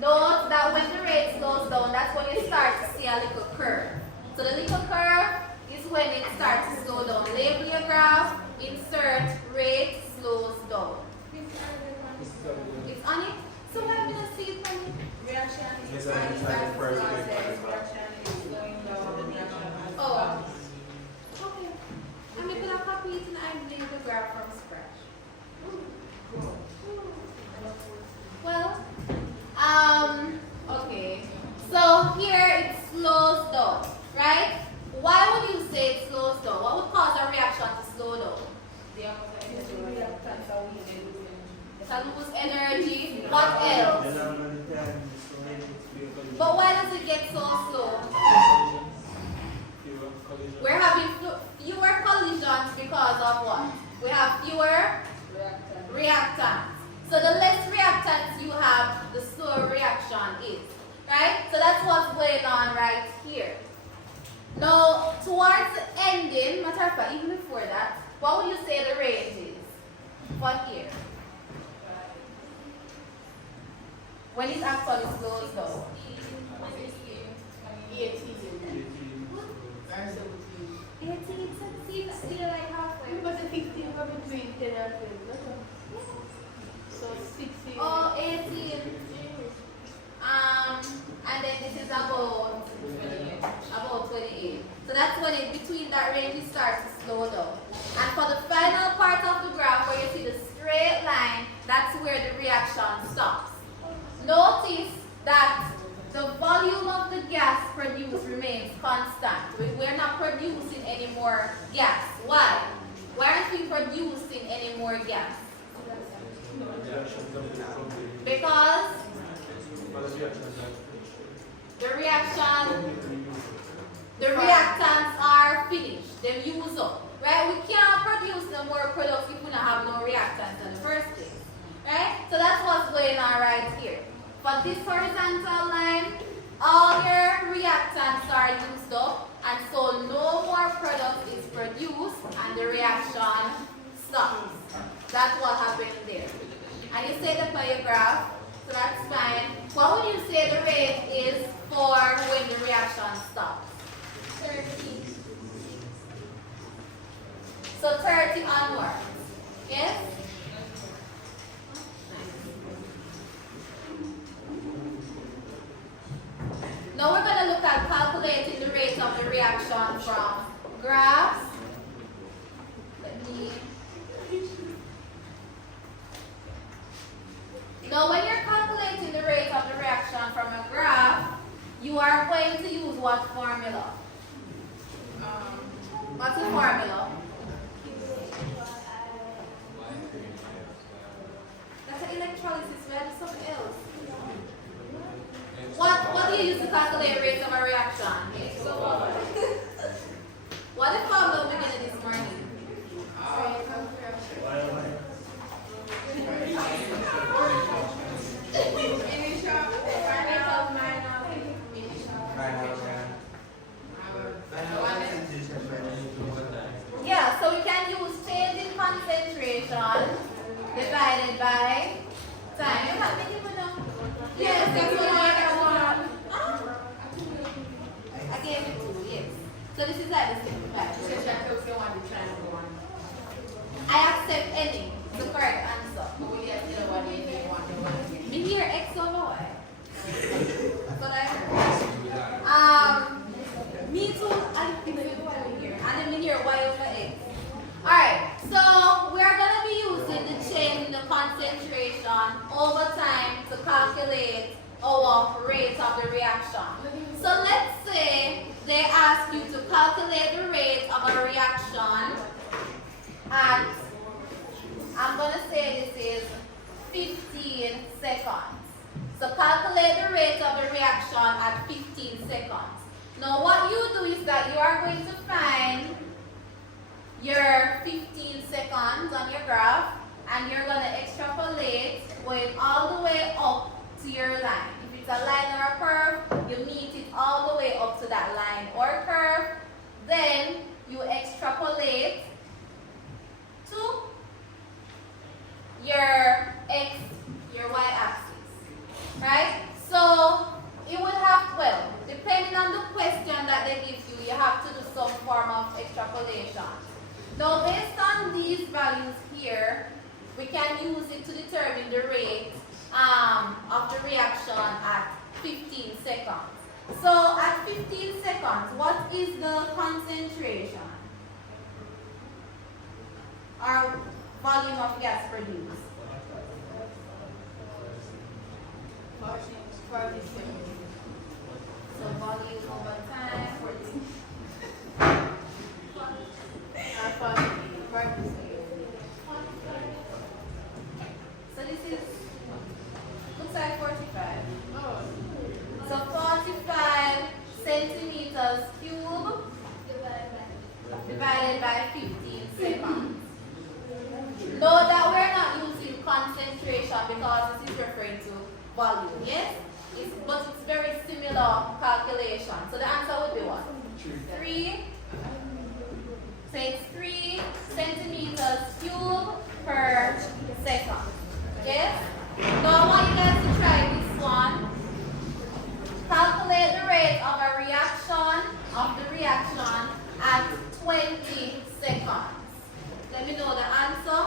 Note that when the rate slows down, that's when you start to see a little curve. So the little curve is when it starts to slow down. Label your graph, insert, rate slows down. It's on it? So why am I going to see it from it? Reaction Yes, is I fast, decided first process, bit. reaction is slowing down, the reaction has Oh. Okay. I'm going to copy it and I'm doing the graph from scratch. Well, okay. So here it slows down, right? Why would you say it slows down? What would cause a reaction to slow down? the amount of energy reactants are weak, To lose energy. What else? But why does it get so slow? We're having fewer collisions because of what? We have fewer reactants. So the less reactants you have, the slower reaction is. Right? So that's what's going on right here. Now, towards the ending, matter of fact, even before that, what would you say the range is for here? When it actually slows down. 18, 17, still like halfway. Because the 15 were between 10 and 12. So 16. Oh, 18. And then this is about 28. So that's when it between that range it starts to slow down. And for the final part of the graph where you see the straight line, that's where the reaction stops. Notice that the volume of the gas produced remains constant. We're not producing any more gas. Why? Why aren't we producing any more gas? Because the reactants are finished. They're used up. Right? We can't produce no more products if we don't have no reactants in the first place. Right? So that's what's going on right here. For this horizontal line, all your reactants are used up, and so no more product is produced and the reaction stops. That's what happened there. And you say that by your graph, so that's fine. What would you say the rate is for when the reaction stops? 30. So 30 onwards. Yes? Now we're going to look at calculating the rate of the reaction from graphs. Now when you're calculating the rate of the reaction from a graph, you are going to use what formula? What's the formula? That's an electrolysis, we have something else. What do you use to calculate rate of a reaction? What the formula we getting this morning? Yeah, so we can use change in concentration divided by time. You have many people know? Yes, that's what I want. I gave it to you, yes. So this is like the simplified. I accept any, the correct answer. Me here X over Y. That's what I heard. Me too, and here. And then me here Y over X. Alright, so we are going to be using the change in the concentration over time to calculate our rate of the reaction. So let's say they ask you to calculate the rate of a reaction at, I'm going to say this is 15 seconds. So calculate the rate of the reaction at 15 seconds. Now what you do is that you are going to find your 15 seconds on your graph, and you're going to extrapolate going all the way up to your line. If it's a line or a curve, you meet it all the way up to that line or curve. Then you extrapolate to your x, your y-axis, right? So it would have, well, depending on the question that they give you, you have to do some form of extrapolation. Now, based on these values here, we can use it to determine the rate of the reaction at 15 seconds. So, at 15 seconds, what is the concentration or volume of gas produced? 47. So, volume over time, 40. So this is, looks like 45. So 45 centimeters cubed divided by 15 seconds. Note that we're not using concentration because this is referring to volume, yes? But it's very similar calculation. So the answer would be what? 3. So it's 3 centimeters cubed per second. Yes? Now I want you guys to try this one. Calculate the rate of a reaction, at 20 seconds. Let me know the answer.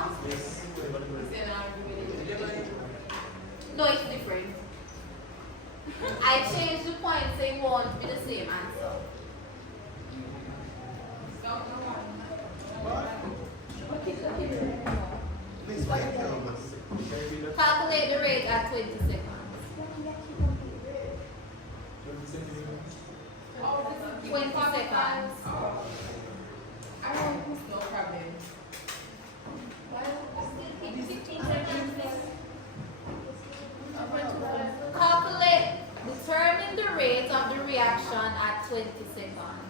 No, it's different. I changed the point so it won't be the same answer. Calculate the rate at 20 seconds. 20 seconds. No problem. Calculate, determine the rate of the reaction at 20 seconds.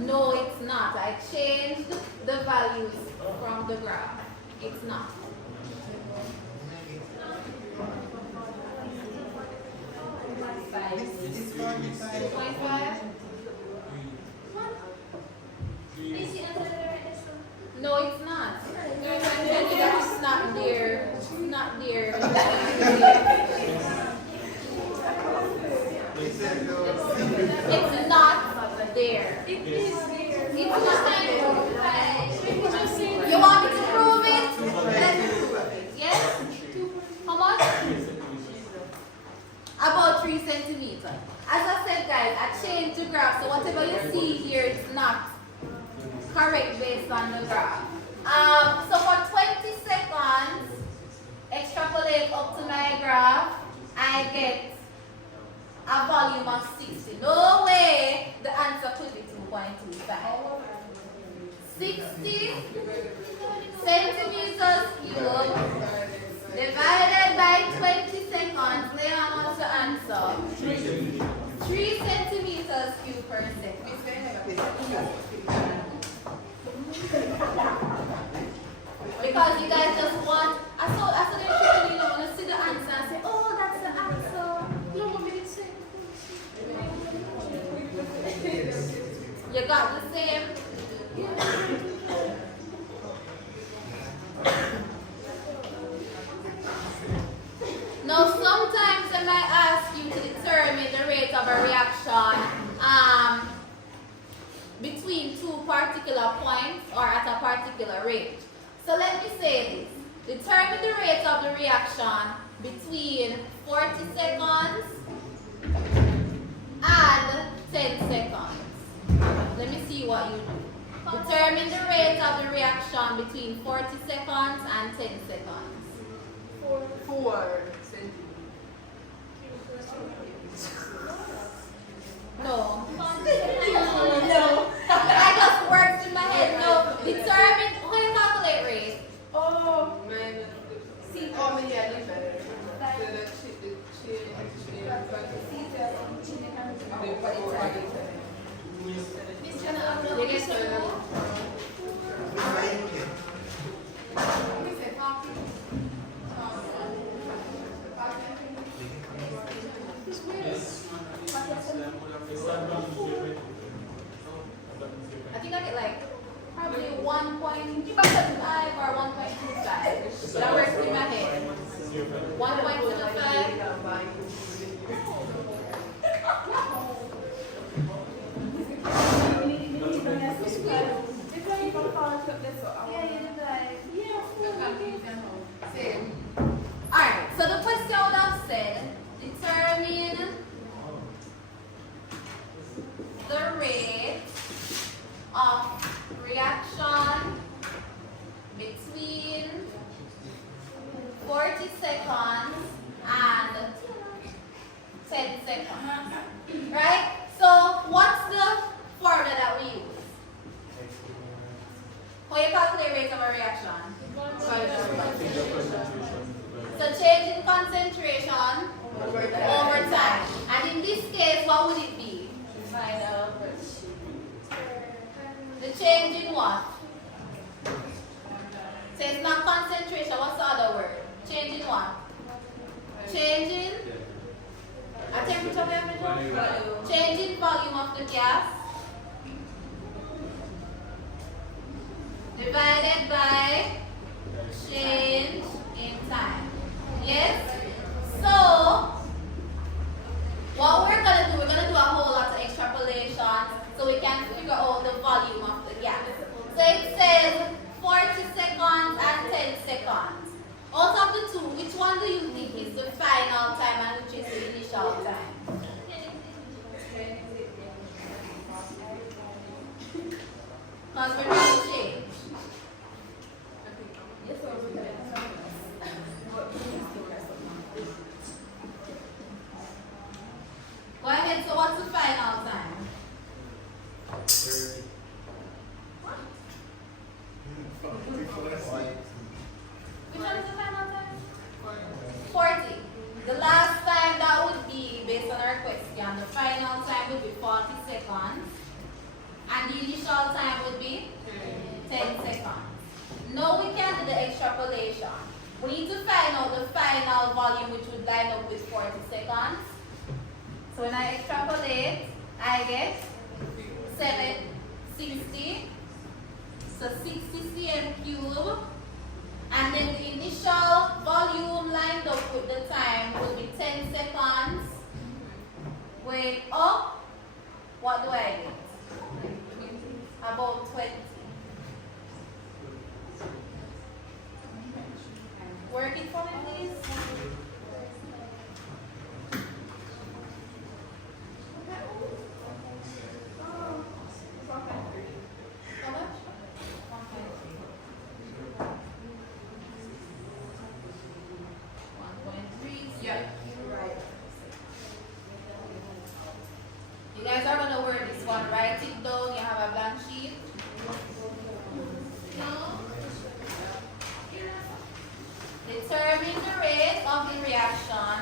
No, it's not. I changed the values from the graph. It's not. This is 45. 25? there. It is there. It's not time. You just say You want me to prove it? Let's prove it. Yes? How much? About 3 centimeters. As I said, guys, I changed the graph, so whatever you see here is not correct based on the graph. So for 20 seconds, extrapolate up to my graph, I get a volume of 60. No way the answer could be 2.25. 60 centimeters cubed divided by 20 seconds. Leon wants to answer 3 centimeters cubed per second. Because you guys just want, I saw the instruction, you don't want to see the answer and say, oh, that's the answer. you don't want me to say. You got the same. Now, sometimes I might ask you to determine the rate of a reaction between two particular points or at a particular rate. So let me say this. Determine the rate of the reaction between 40 seconds and 10 seconds. Let me see what you do. Determine the rate of the reaction between 40 seconds and 10 seconds. 4 No. No. I just worked in my head. No. Determine, how do you calculate rate? Oh, See, oh, yeah, you better. You get two? I think I get like probably 1.5 or 1.25. That works in my head. 1.25. Alright, so the question would have said, determine the rate of reaction between 40 seconds and 10 seconds. Right? So what's the formula that we use? How you calculate rate of a reaction? So change in concentration over time. And in this case, what would it be? The change in what? So it's not concentration. What's the other word? Change in what? Change in a temperature? Change in volume of the gas divided by change in time. Yes? So, what we're going to do, we're going to do a whole lot of extrapolation so we can figure out the volume of the gas. So it says 40 seconds and 10 seconds. Out of the two, which one do you think is the final time and which is the initial time? Because we're going to change. Go ahead, so what's the final time? 30. Which one is the final time? 40. The last time that would be, based on our question, the final time would be 40 seconds. And the initial time would be 10 seconds. Now we can do the extrapolation. We need to find out the final volume which would line up with 40 seconds. So when I extrapolate, I get 760. So 60 cm cube. And then the initial volume lined up with the time will be 10 seconds. Going up, what do I get? about 20. Work it for me, please. How much? 1.3. Yeah. Right. You guys are gonna work this one. Write it down. You have a blank sheet. Determine the rate of the reaction.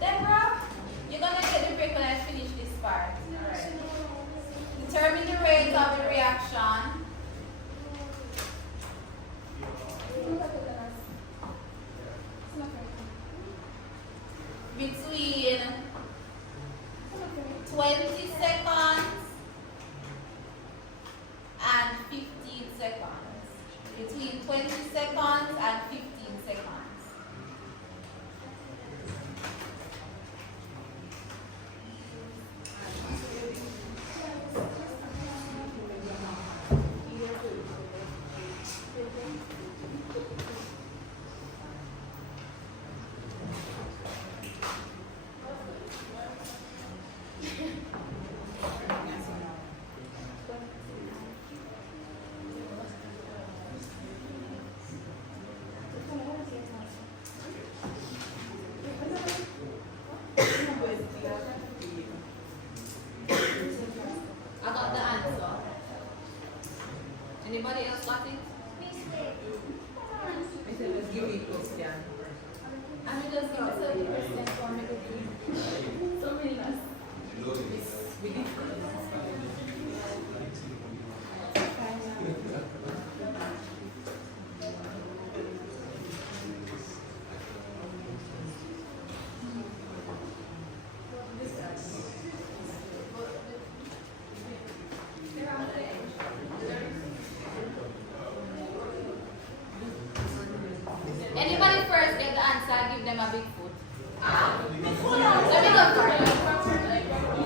Deborah, you're gonna get the break when I finish this part. Alright. Determine the rate of the reaction. Between 20 seconds and 15 seconds. Between 20 seconds and 15 seconds. I got the answer. Anybody else got it? Give me question. I mean, just give me 30% for me. So many less. We did. Anybody first get the answer, give them a big foot. Let me go first.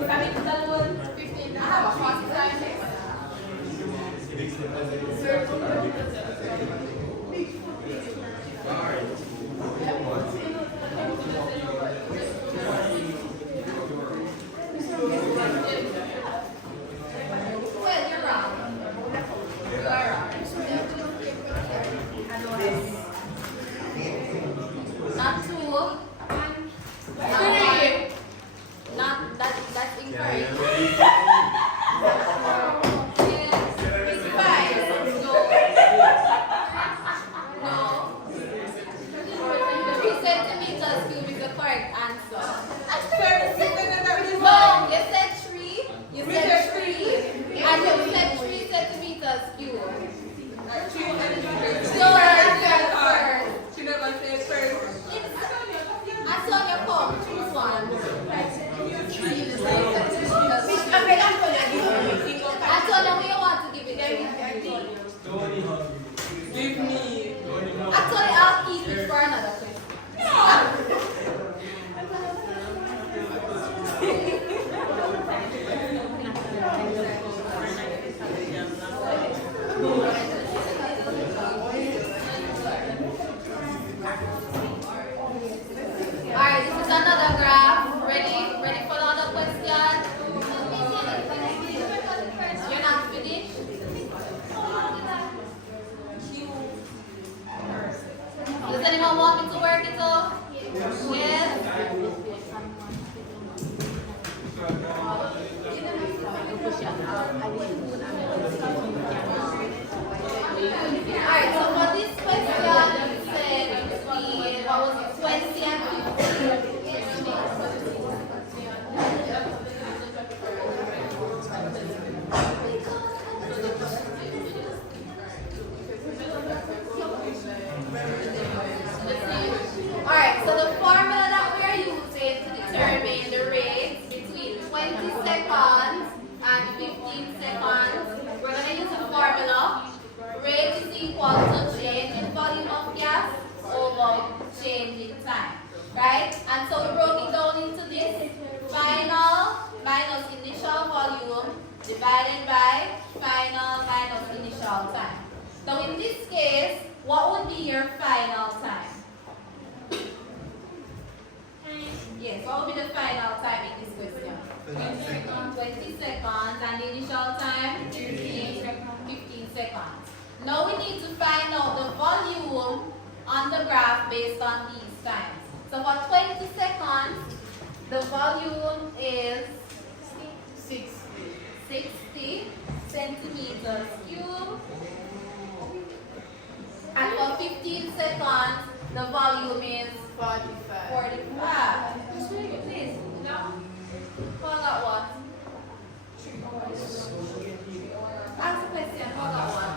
Can we put that one? 15. I have a 45. Well, you're wrong. You are wrong. Not 2. Not 1. Not that. That's incorrect. Yes. It's 5. No. 3 centimeters cube is the correct answer. No, you said 3. You said 3. And you said 3 centimeters cube. So first. She never said first. I saw your phone. Choose one. I told them we want to give it to you. Give me. I told you I'll keep it for another question. Alright, this is another graph. Ready? Ready for another question? You're not finished? Does anyone want me to work it off? Yes? Alright, so for this question, it said between, what was it, 20 and 15. Alright, so the formula that we are using to determine the rates between 20 seconds and 15 seconds, we're going to use the formula. Rate is equal to change in volume of gas over change in time. Right? And so we broke it down into this. divided by final minus initial time. So in this case, what would be your final time? Yes, what would be the final time in this question? 20 seconds. 20 seconds, and the initial time? 15 seconds. Now we need to find out the volume on the graph based on these times. So for 20 seconds, the volume is 60 centimeters cubed. And for 15 seconds, the volume is 45. Please, forgot what? Ask the question, forgot what?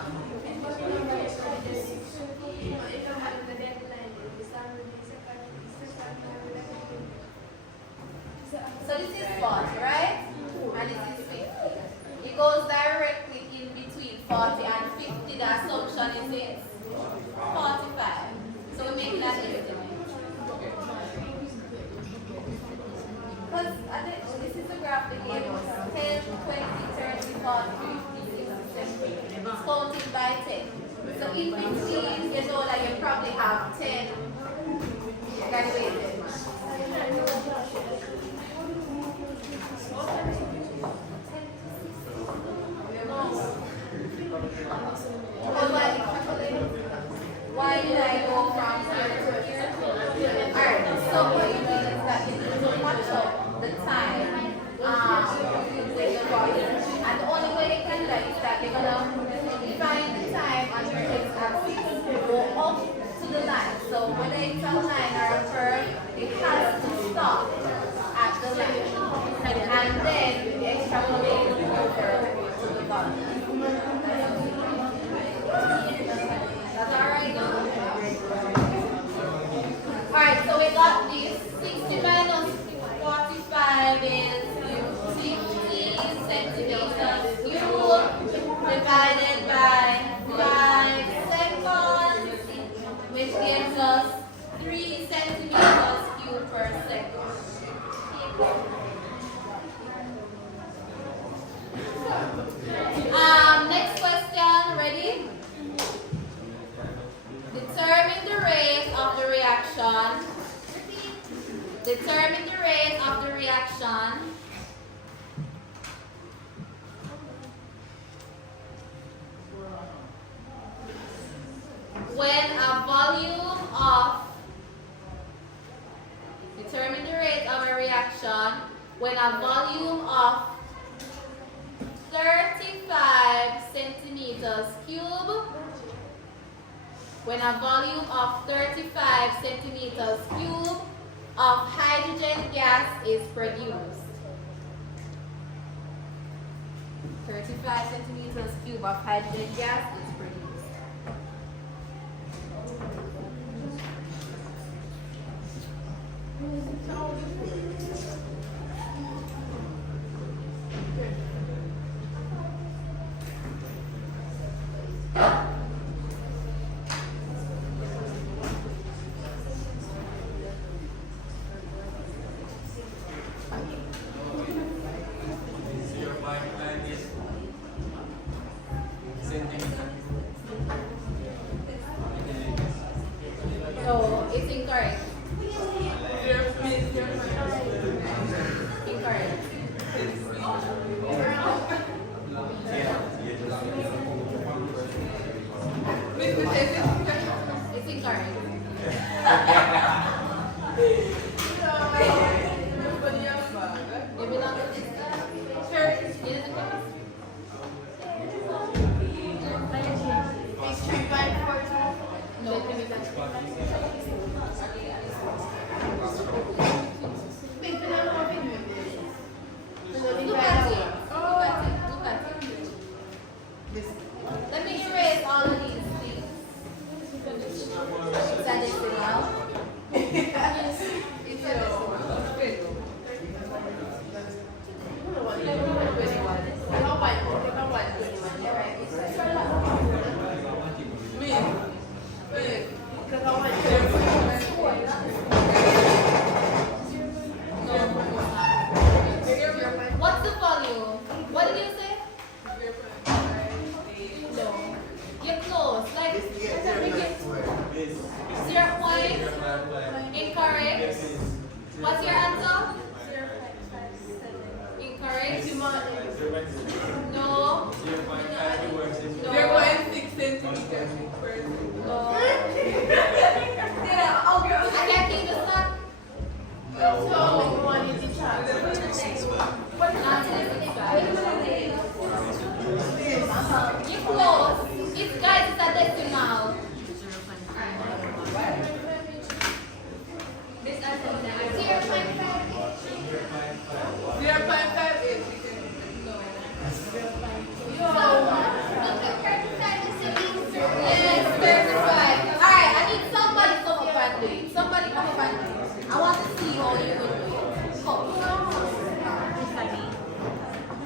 So this is 40, right? And this is 50. It goes directly in between 40 and 50. The assumption is it? 45. So we make that estimate. Because this is the graph that gave us 10, 20, 30, 40, 50, 60, 70. It's counted by 10. So in between, you know that you probably have 10 graduated. Why did I go from here to here? Alright, so what you do is that you need to match up the time with the volume. And the only way you can do that is that you're going to define the time on your x-axis, go up to the line. So whether it's a line or a curve, it has to stop at the line. And then you extrapolate over to the volume. That's alright? Alright, so we got this. 60 minus 45 is 50 centimeters cubed divided by 5 seconds, which gives us 3 centimeters cubed per second. Next question, ready? Determine the rate of the reaction. Determine the rate of the reaction when a volume of determine the rate of a reaction when a volume of 35 centimeters cubed when a volume of 35 centimeters cubed of hydrogen gas is produced. 35 centimeters cubed of hydrogen gas is produced. Your pipeline is centimeter.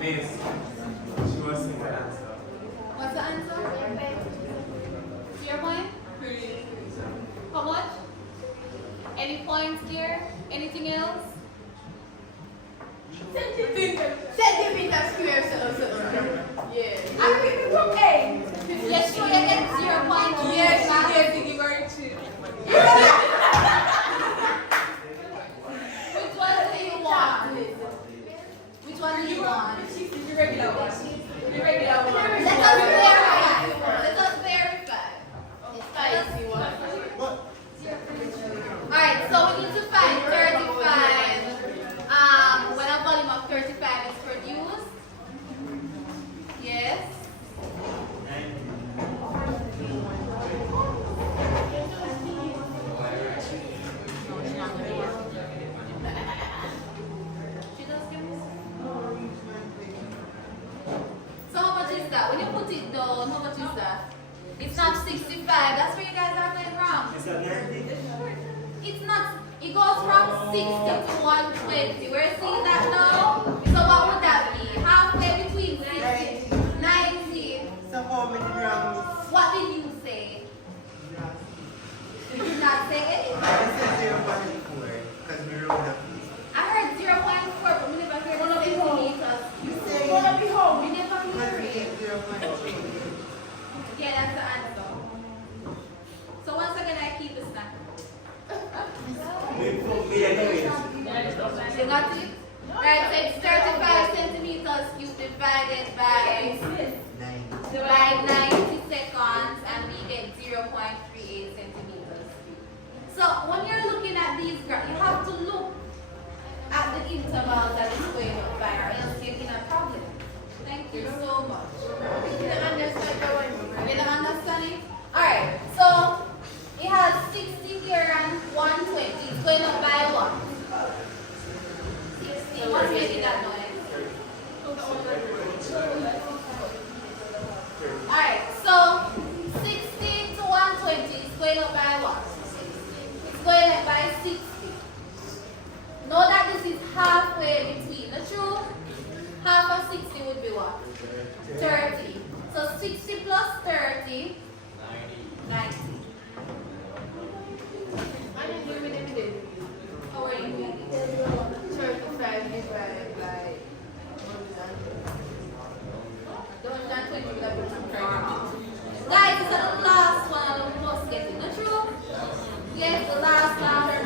Miss, she was saying the answer. What's the answer? 0 point? How much? Any points here? Anything else? Centimeter square, so. Yeah. Yes, sure, you get 0 point. Yes, she gave the giver two. Which one do you want? Which one do you want? The regular one. The regular one. Let us verify. Let us verify. It's spicy one. Alright, so we need to find 35. When a volume of 35 is produced. Yes. She does give me. So how much is that? When you put it down, how much is that? It's not 65. That's where you guys are going wrong. Is that 90? It's not. It goes from 60 to 120. We're seeing that now. So what would that be? Halfway between 60 90. So how many grams? What did you say? You did not say anything. I said 0.4 because we rolled up. I heard 0.4, but we never heard centimeters. You say We never hear it. 0.3. Yeah, that's the answer. So once again, I keep the snack. You got it? Right, so it's 35 centimeters cubed divided by 90 seconds, and we get 0.38 centimeters cubed. So when you're looking at these graphs, you have to look at the intervals that is going up by, or else you're in a problem. Thank you so much. You don't understand it? Alright, so it has 60 here and 120. It's going up by what? 60. What's making that noise? Alright, so 60 to 120 is going up by what? It's going up by 60. Know that this is halfway between. The truth? Half of 60 would be what? 30. So 60 plus 30? 90. I didn't do it. How are you doing? 35 divided by 120 would have been correct. Guys, this is the last one we must get in. The truth? Yes, the last one.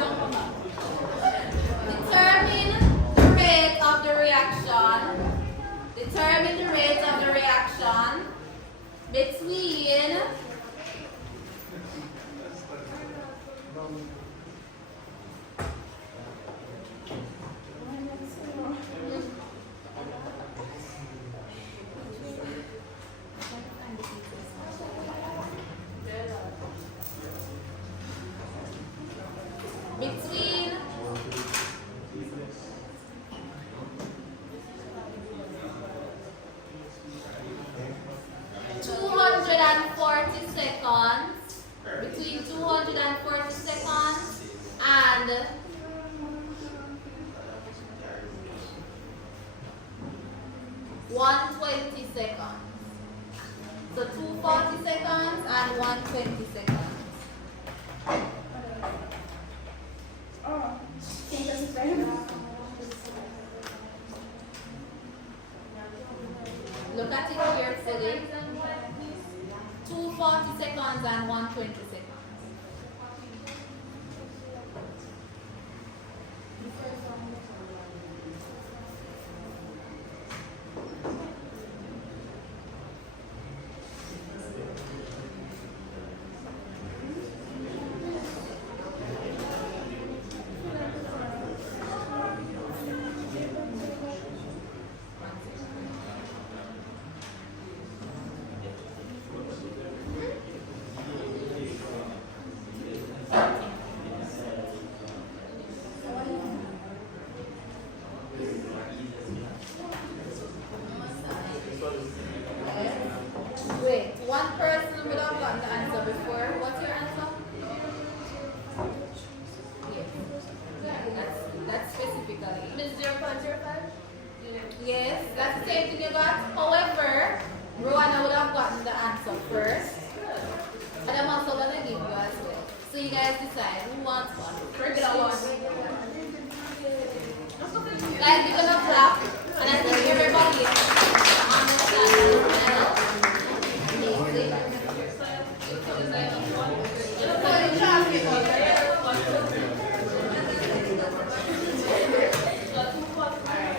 Determine the rate of the reaction. Determine the rate of the reaction between between 240 seconds, between 240 seconds and 120 seconds. So 240 seconds and 120 seconds. Look at it carefully. 240 seconds and 120 seconds. Yes, that's the same thing you got. However, Rowana would have gotten the answer first. And I'm also going to give you as well. So you guys decide who wants one. Regular one. Guys, we're going to clap. And I think everybody understands well.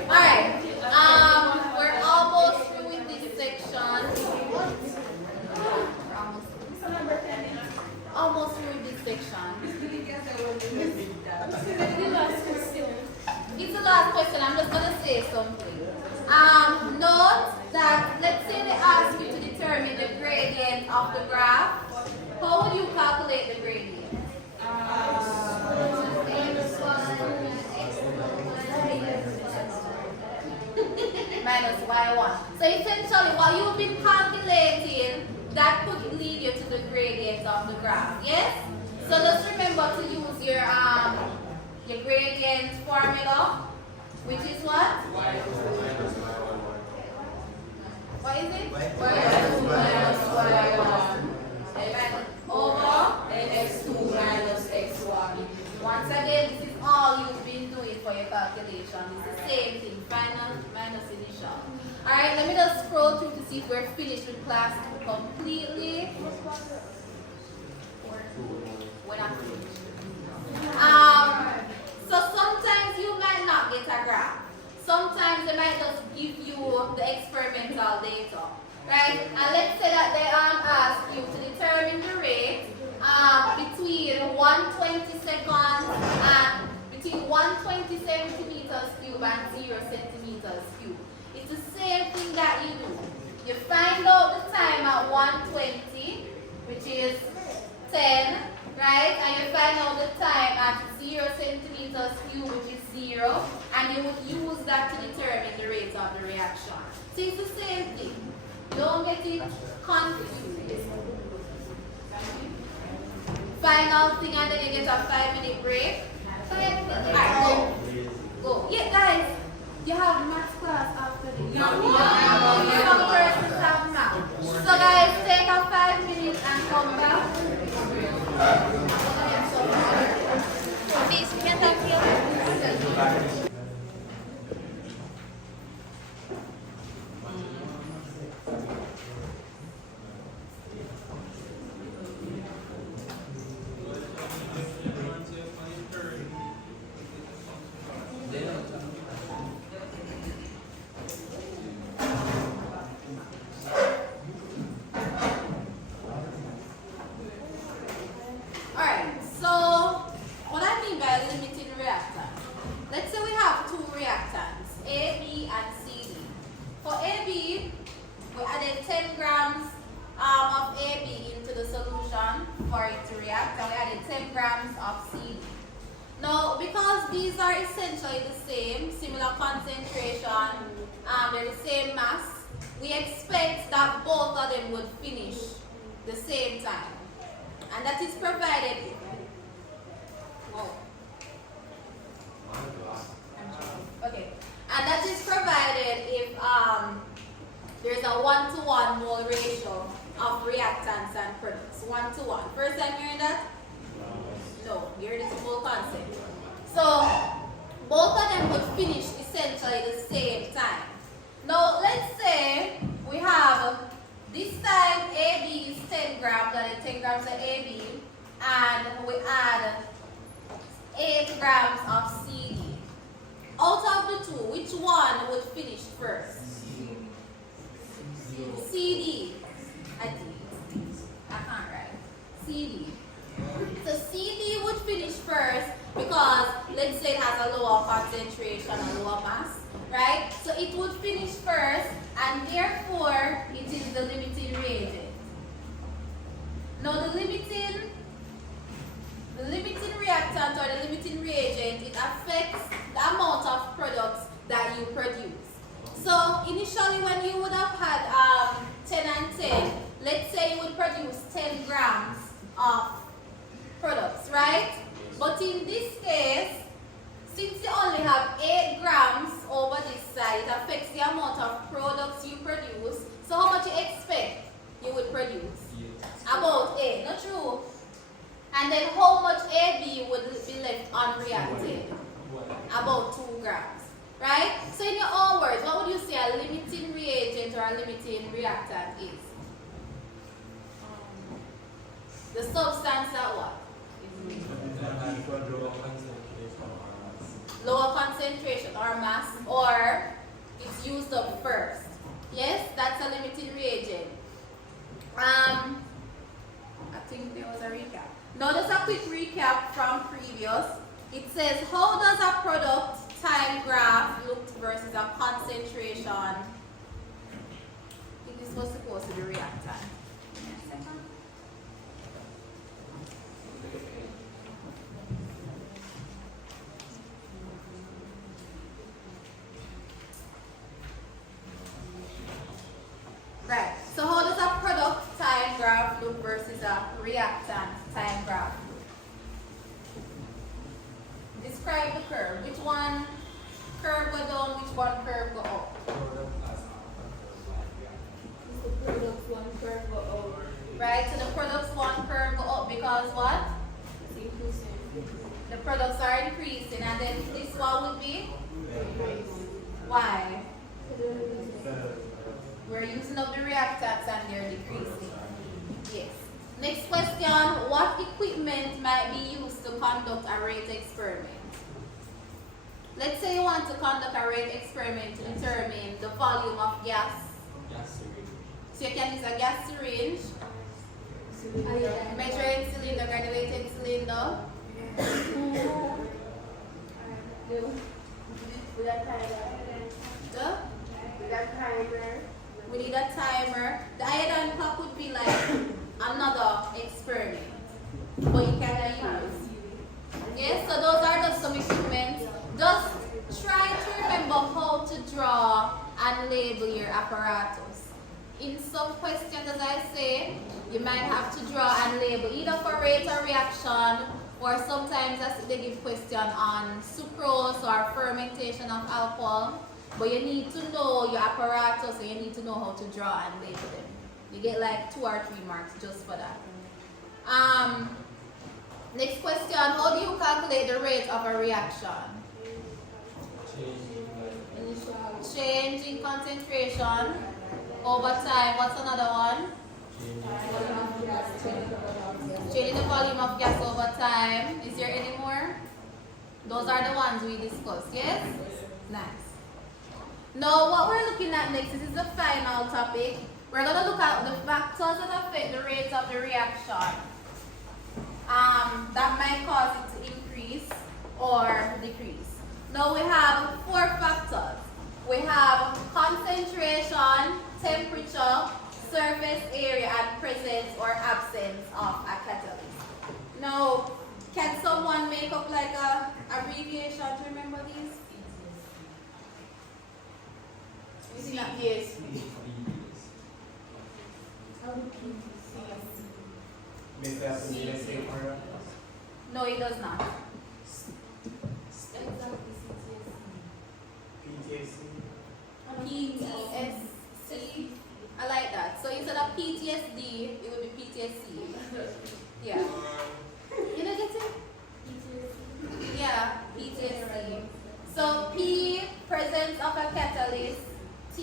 Alright. We're almost through with this section. Almost through with this section. It's the last question. I'm just gonna say something. Note that let's say they ask you to determine the gradient of the graph. How would you calculate the gradient? Minus y1. So essentially what you've been calculating, that could lead you to the gradient of the graph. Yes? So just remember to use your gradient formula, which is what? What is it? Y2 minus y1 over x2 minus x1. Once again, this is all you've been doing for your calculation. It's the same thing, final minus initial. Alright, let me just scroll through to see if we're finished with class 2 completely. We're not finished. So sometimes you might not get a graph. Sometimes they might just give you the experimental data. Right? And let's say that they ask you to determine the rate between 120 seconds and between 120 centimeters cube and 0 centimeters cube. It's the same thing that you do. You find out the time at 120, which is 10, right? And you find out the time at 0 centimeters cube, which is 0, and you would use that to determine the rate of the reaction. So it's the same thing. Don't get it confused. Final thing, and then you get a 5-minute break. Alright, go. Yeah, guys, you have math class after this. No, some persons have math. So guys, take a 5 minutes and come back. Please, can't I feel? Alright, so what I mean by limiting reactants, let's say we have two reactants, A, B, and C, D. For AB, we added 10 grams of AB into the solution for it to react, and we added 10 grams of CD. Now, because these are essentially the same, similar concentration, they're the same mass, we expect that both of them would finish the same time. And that is provided. Okay. And that is provided if there's a 1-to-1 mole ratio of reactants and products. 1-to-1. First time hearing that? No. You heard the full concept. So both of them would finish essentially the same time. Now let's say we have this time AB is 10 grams, and 10 grams of AB, and we add 8 grams of CD. Out of the two, which one would finish first? CD. I can't write. CD. So CD would finish first because let's say it has a lower concentration, a lower mass, right? So it would finish first, and therefore it is the limiting reagent. Now the limiting reactant or the limiting reagent, it affects the amount of products that you produce. So initially when you would have had 10 and 10, let's say you would produce 10 grams of products, right? But in this case, since you only have 8 grams over this side, it affects the amount of products you produce. So how much you expect you would produce? About A, not true. And then how much AB would be left unreacted? About 2 grams. Right? So in your own words, what would you say a limiting reagent or a limiting reactant is? The substance that what? Lower concentration or mass, or it's used up first. Yes, that's a limiting reagent. I think there was a recap. Now just a quick recap from previous. It says, how does a product time graph look versus a concentration? I think this was supposed to be reactant. Right. So how does a product time graph look versus a reactant time graph? Describe the curve. Which one curve go down, which one curve go up? The products one curve go up. Right? So the products one curve go up because what? It's increasing. The products are increasing, and then this one would be? Why? We're using up the reactants and they're decreasing. Yes. Next question, what equipment might be used to conduct a rate experiment? Let's say you want to conduct a rate experiment to determine the volume of gas. So you can use a gas syringe, measuring cylinder, graduated cylinder. With a timer. We need a timer. The iodine cup would be like another experiment, but you can use. Yes, so those are just some equipment. Just try to remember how to draw and label your apparatus. In some questions, as I say, you might have to draw and label either for rate or reaction, or sometimes they give question on sucrose or fermentation of alcohol. But you need to know your apparatus, so you need to know how to draw and label them. You get like 2 or 3 marks just for that. Next question, how do you calculate the rate of a reaction? Change in concentration over time. What's another one? Changing the volume of gas over time. Is there any more? Those are the ones we discussed, yes? Nice. Now, what we're looking at next, this is the final topic. We're going to look at the factors that affect the rate of the reaction. That might cause it to increase or decrease. Now, we have 4 factors. We have concentration, temperature, surface area, and presence or absence of a catalyst. Now, can someone make up like a abbreviation to remember these? Yes. No, it does not. PTSD. I like that. So instead of PTSD, it would be PTSD. Yeah. You know, get it? Yeah, PTSD. So P, presence of a catalyst. T,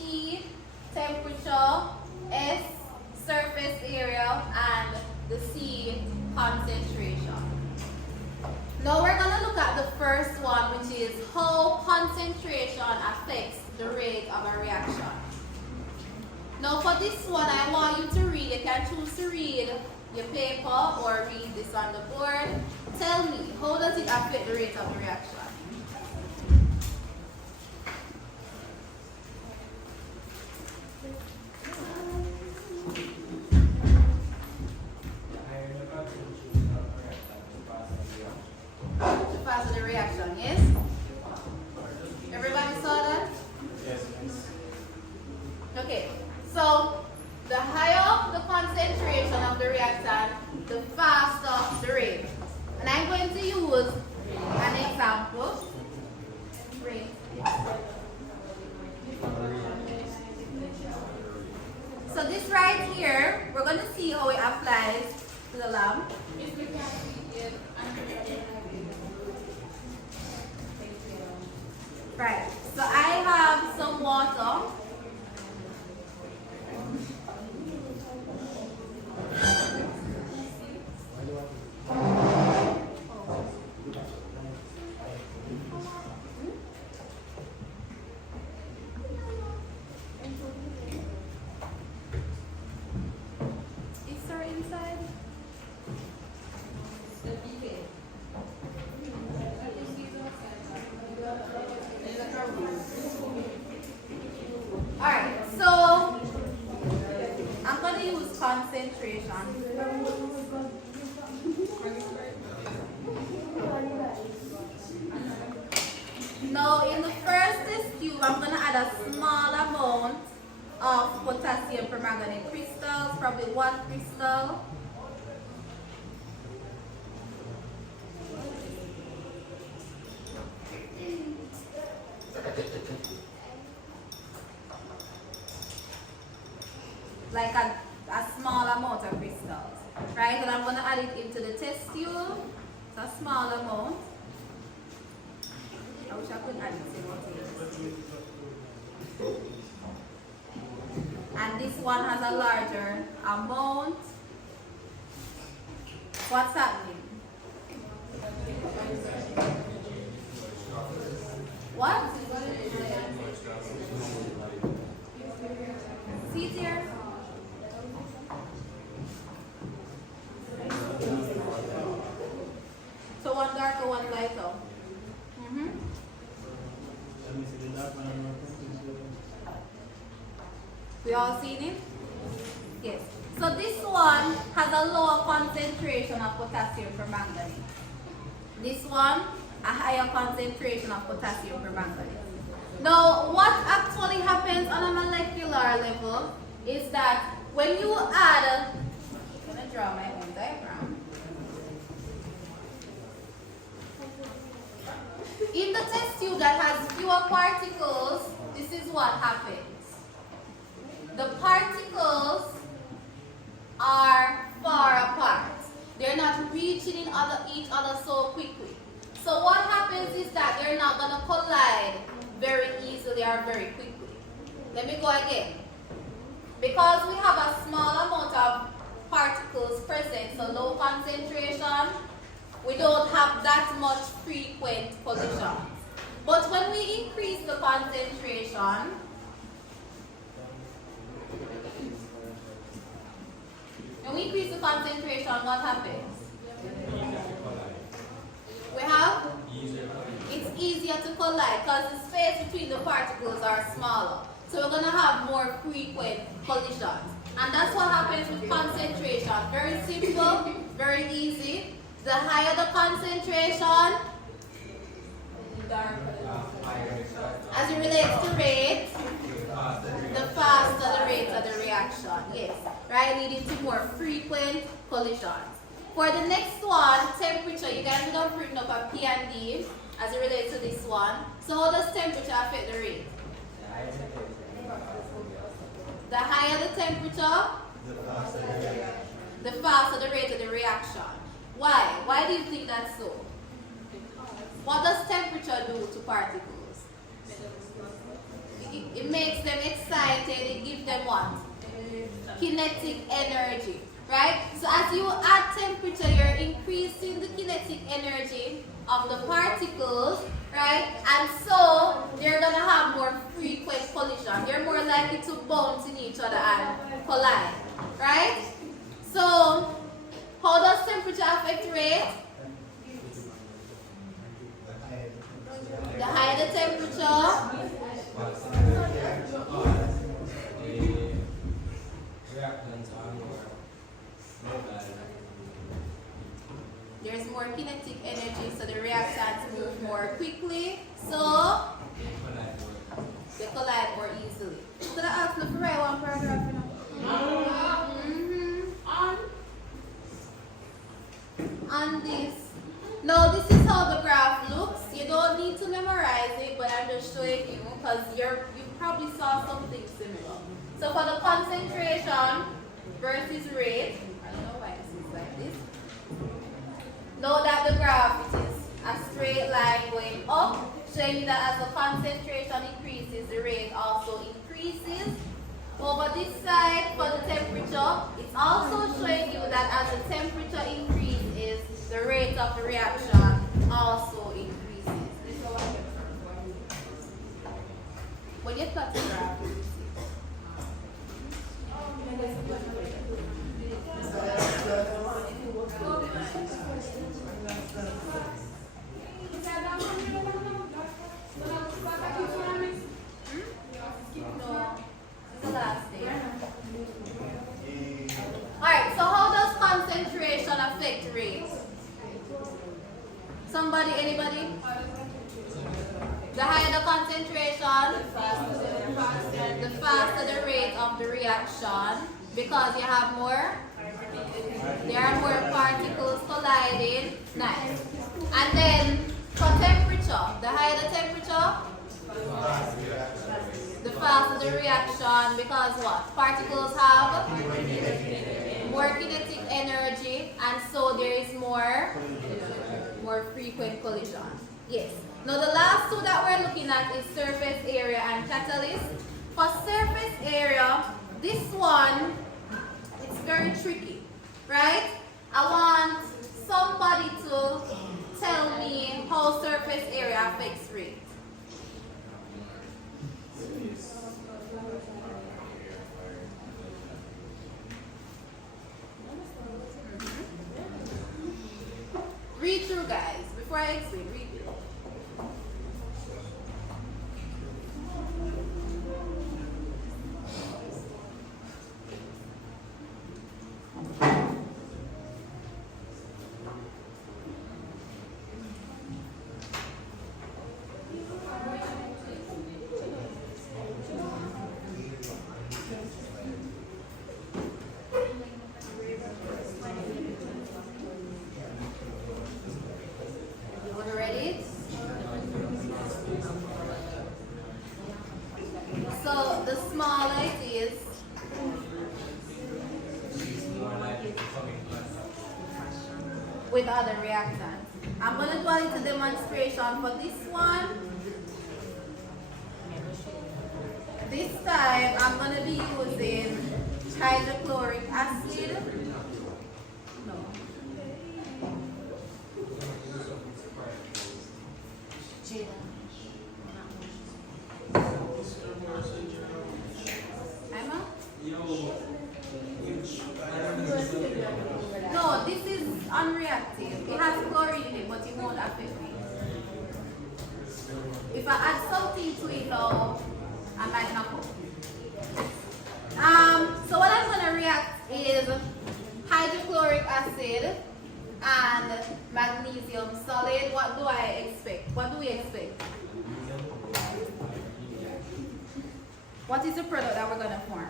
temperature. S, surface area. And the C, concentration. Now we're going to look at the first one, which is how concentration affects the rate of a reaction. Now for this one, I want you to read. You can choose to read your paper or read this on the board. Tell me, how does it affect the rate of the reaction? The faster the reaction, yes? Everybody saw that? Yes, miss. Okay, so the higher the concentration of the reactant, the faster the rate. And I'm going to use an example. Right. So I have some water. Is there inside? Alright, so I'm going to use concentration. Now, in the first test tube, I'm going to add a small amount of potassium permanganate crystals, probably 1 crystal. Like a small amount of crystals, right? And I'm going to add it into the test tube. It's a small amount. I wish I could add it simultaneously. And this one has a larger amount. What's happening? What? See it here? So one darker, one lighter. We all seen it? Yes. So this one has a lower concentration of potassium permanganate. This one, a higher concentration of potassium permanganate. Now, what actually happens on a molecular level is that when you add, I'm going to draw my own diagram. In the test tube that has fewer particles, this is what happens. The particles are far apart. They're not reaching each other so quickly. So what happens is that they're not going to collide very easily or very quickly. Let me go again. Because we have a small amount of particles present, so low concentration, we don't have that much frequent collisions. But when we increase the concentration, what happens? We have? It's easier to collide because the space between the particles are smaller. So we're going to have more frequent collisions. And that's what happens with concentration. Very simple, very easy. The higher the concentration, as it relates to rate, the faster the rate of the reaction. Yes, right? Leading to more frequent collisions. For the next one, temperature, you guys would have written up a P and D as it relates to this one. So how does temperature affect the rate? The higher the temperature, the faster the rate of the reaction. Why? Why do you think that's so? What does temperature do to particles? It makes them excited, it gives them what? Kinetic energy, right? So as you add temperature, you're increasing the kinetic energy of the particles, right? And so they're going to have more frequent collision. They're more likely to bounce in each other and collide, right? So how does temperature affect rate? The higher the temperature, there's more kinetic energy, so the reactants move more quickly, so they collide more easily. So that asks for write one paragraph, you know? On this. Now this is how the graph looks. You don't need to memorize it, but I'm just showing you because you probably saw something similar. So for the concentration versus rate, I don't know why this is like this. Know that the graph is a straight line going up, showing you that as the concentration increases, the rate also increases. Over this side for the temperature, it's also showing you that as the temperature increases, the rate of the reaction also increases. When you cut the graph, the last day. Alright, so how does concentration affect rate? Somebody, anybody? The higher the concentration, the faster the rate of the reaction, because you have more, there are more particles colliding. Nice. And then for temperature, the higher the temperature, the faster the reaction, because what? Particles have more kinetic energy, and so there is more frequent collision. Yes. Now the last two that we're looking at is surface area and catalyst. For surface area, this one, it's very tricky, right? I want somebody to tell me how surface area affects rate. Read through, guys, before I explain. Read through. You ready? So the smaller it is, with other reactants. I'm going to go into demonstration for this one. This time I'm going to be using hydrochloric acid. No. Emma? No, this is unreactive. It has chlorine in it, but it won't affect me. If I add something to it, though, I might not go. So what I'm going to react is hydrochloric acid and magnesium solid. What do I expect? What do we expect? What is the product that we're going to form?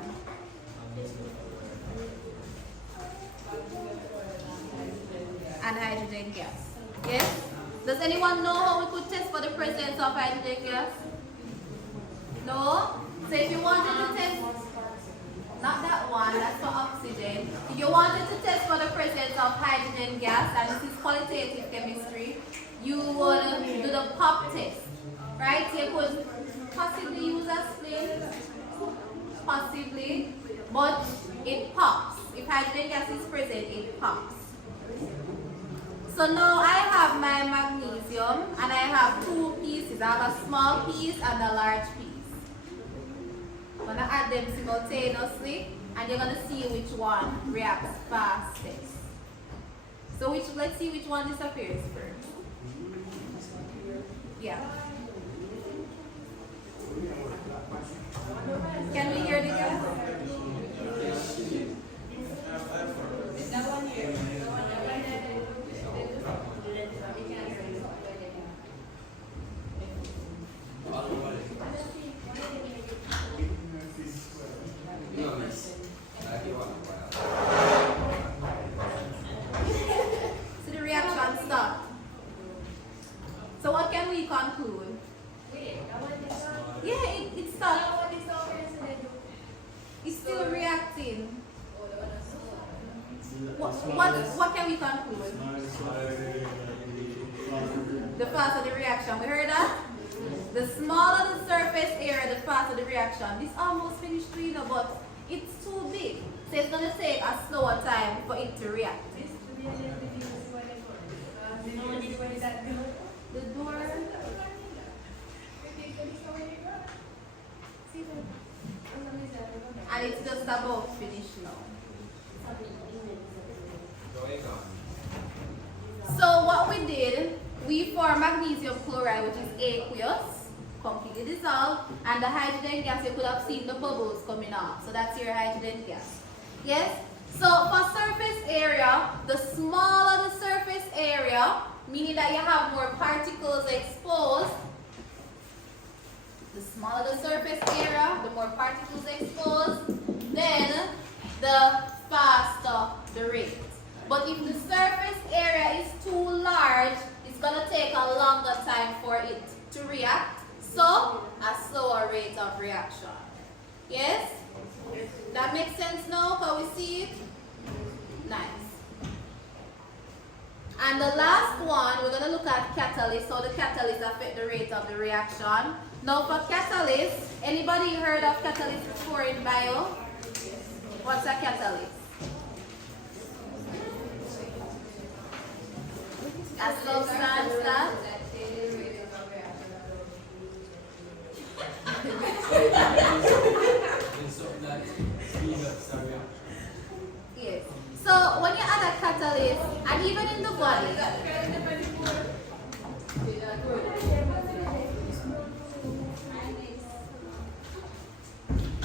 And hydrogen gas. Yes? Does anyone know how we could test for the presence of hydrogen gas? No? So if you wanted to test, not that one, that's for oxygen. If you wanted to test for the presence of hydrogen gas, and this is qualitative chemistry, you would do the pop test. Right? So you could possibly use a splint, possibly, but it pops. If hydrogen gas is present, it pops. So now I have my magnesium, and I have two pieces. I have a small piece and a large piece. I'm going to add them simultaneously, and you're going to see which one reacts fastest. So let's see which one disappears first. Yeah. Can we hear the gas? That one here. So the reaction stopped. So what can we conclude? Yeah, it stopped. It's still reacting. What can we conclude? the faster the reaction. We heard that? The smaller the surface area, the faster the reaction. This almost finished too, but it's too big. So it's going to take a slower time for it to react. The door. And it's just about finished now. So what we did, we formed magnesium chloride, which is aqueous, completely dissolved, and the hydrogen gas, you could have seen the bubbles coming out. So that's your hydrogen gas. Yes? So for surface area, the smaller the surface area, meaning that you have more particles exposed, the smaller the surface area, the more particles exposed, then the faster the rate. But if the surface area is too large, it's going to take a longer time for it to react. So, a slower rate of reaction. Yes? That makes sense now? Can we see it? Nice. And the last one, we're going to look at catalysts. How the catalysts affect the rate of the reaction. Now for catalysts, anybody heard of catalysts before in bio? What's a catalyst? A substance that yes. So when you add a catalyst, and even in the body,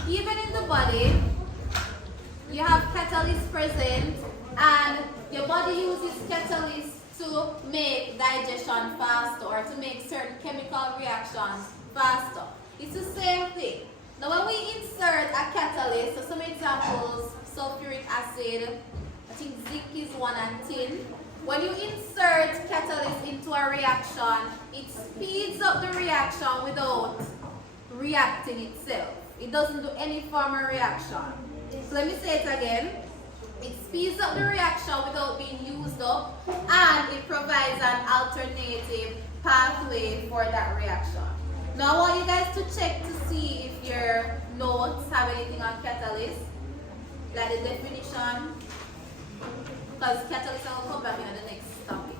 even in the body, you have catalysts present, and your body uses catalysts to make digestion faster or to make certain chemical reactions faster. It's the same thing. Now when we insert a catalyst, so some examples, sulfuric acid, I think zinc is one, and tin. When you insert catalyst into a reaction, it speeds up the reaction without reacting itself. It doesn't do any form of reaction. So let me say it again. It speeds up the reaction without being used up, and it provides an alternative pathway for that reaction. Now I want you guys to check to see if your notes have anything on catalyst, like the definition, because catalyst will come back in the next topic.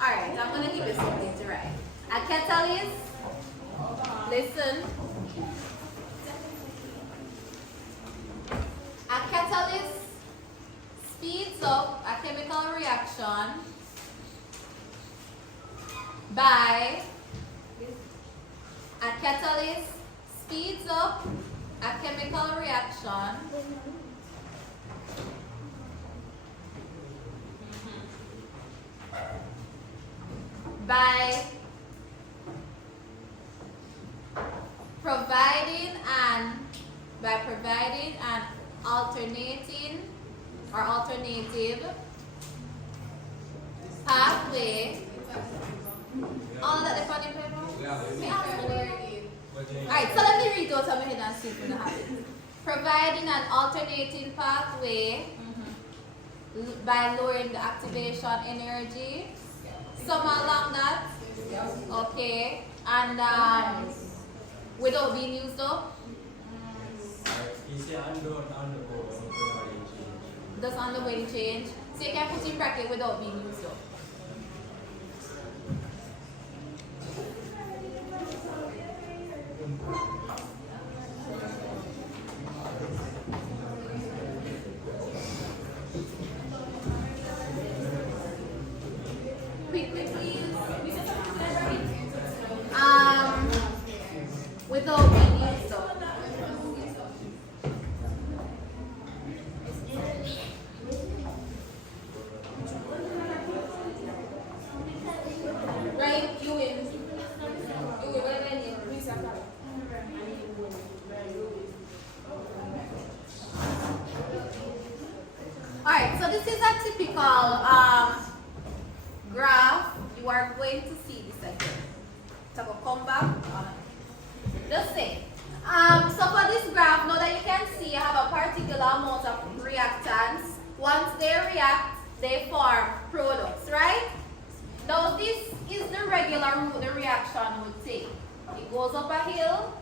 Alright, I'm going to give you something to write. A catalyst, listen. A catalyst speeds up a chemical reaction by a catalyst speeds up a chemical reaction by providing an alternating or alternative pathway. All that the funny paper? Alright, so let me read those over here and see if we have it. Providing an alternating pathway by lowering the activation energy. Some along that. Okay. And without being used up. Does undergoing change. So you can put in bracket without being used up. Quickly, please. Without being used up. Right? You win. Alright, so this is a typical graph. You are going to see this again. So come back. Just say they form products, right? Now this is the regular route the reaction would take. It goes up a hill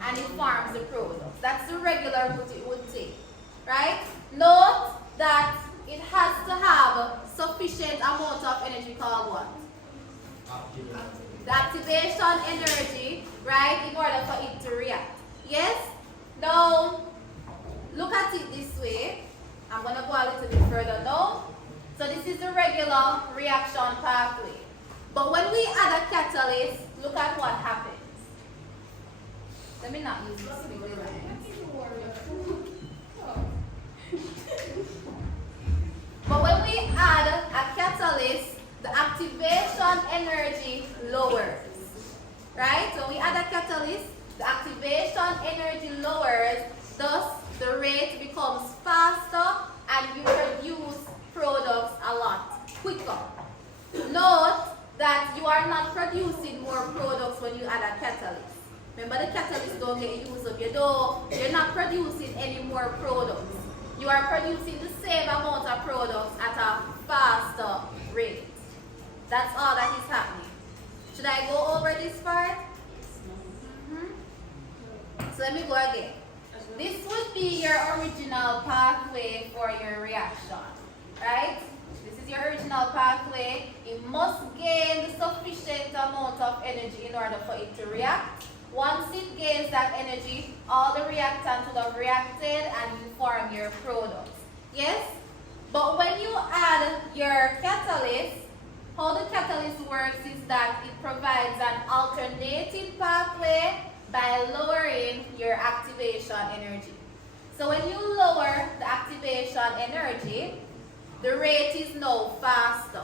and it forms the products. That's the regular route it would take, right? Note that it has to have sufficient amount of energy called what? The activation energy, right, in order for it to react. Yes? Now, look at it this way. I'm going to go a little bit further now. So this is the regular reaction pathway. But when we add a catalyst, look at what happens. Let me not use this big line. But when we add a catalyst, the activation energy lowers. Right? So we add a catalyst, the activation energy lowers, thus the rate becomes faster and you produce products a lot quicker. Note that you are not producing more products when you add a catalyst. Remember, the catalyst don't get used up. You're not producing any more products. You are producing the same amount of products at a faster rate. That's all that is happening. Should I go over this part? So let me go again. This would be your original pathway for your reaction, right? This is your original pathway. It must gain the sufficient amount of energy in order for it to react. Once it gains that energy, all the reactants would have reacted and you form your products. Yes? But when you add your catalyst, how the catalyst works is that it provides an alternating pathway by lowering your activation energy. So when you lower the activation energy, the rate is now faster.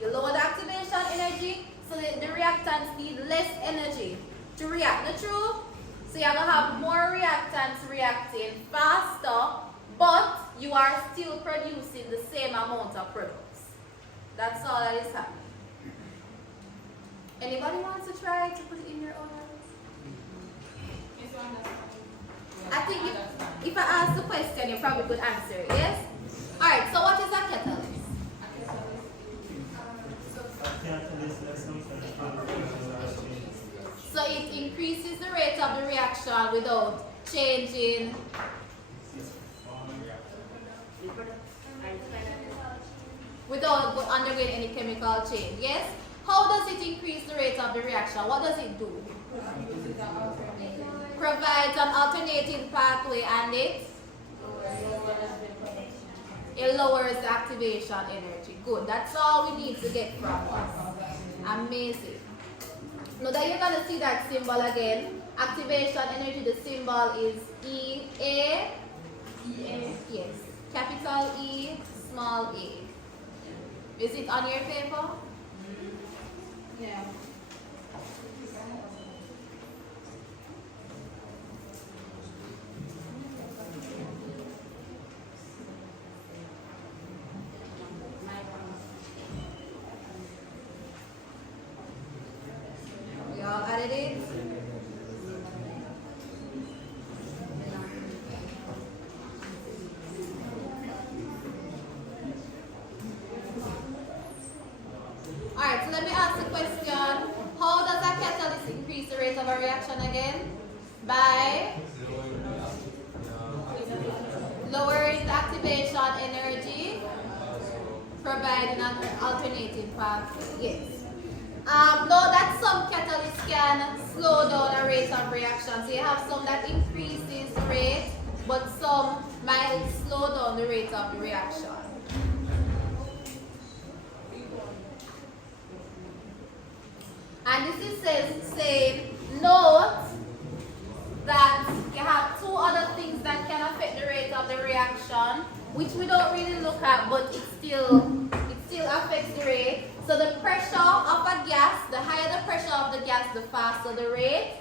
You lower the activation energy, so that the reactants need less energy to react. The truth? So you're going to have more reactants reacting faster, but you are still producing the same amount of products. That's all that is happening. Anybody wants to try to put it in your own words? I think if I ask the question, you probably could answer it, yes? Alright, so what is a catalyst? So it increases the rate of the reaction without changing, without undergoing any chemical change, yes? How does it increase the rate of the reaction? What does it do? Provides an alternating pathway and it lowers the activation energy. Good. That's all we need to get from us. Amazing. Now that you're going to see that symbol again, activation energy, the symbol is EA. Yes. Capital E, small a. Is it on your paper? Yeah. We all added it? Alright, so let me ask the question. How does a catalyst increase the rate of a reaction again? By lowering the activation energy, providing an alternating pathway. Yes. Know that some catalysts can slow down the rate of reaction. So you have some that increases the rate, but some might slow down the rate of the reaction. And this is saying, note that you have two other things that can affect the rate of the reaction, which we don't really look at, but it still affects the rate. So the pressure of a gas, the higher the pressure of the gas, the faster the rate,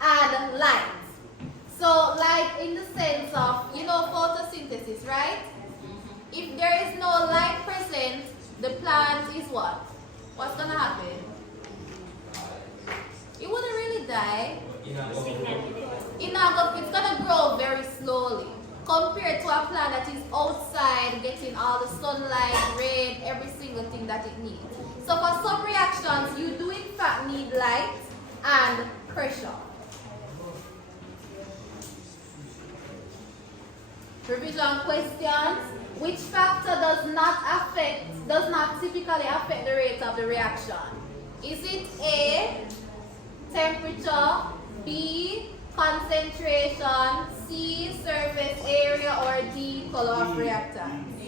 and light. So light in the sense of, photosynthesis, right? If there is no light present, the plant is what? What's going to happen? It wouldn't really die. It's going to grow very slowly. compared to a plant that is outside getting all the sunlight, rain, every single thing that it needs. So for some reactions, you do in fact need light and pressure. Revision questions. Which factor does not typically affect the rate of the reaction? Is it A, temperature, B, concentration, C, surface area, or D, color of reactant?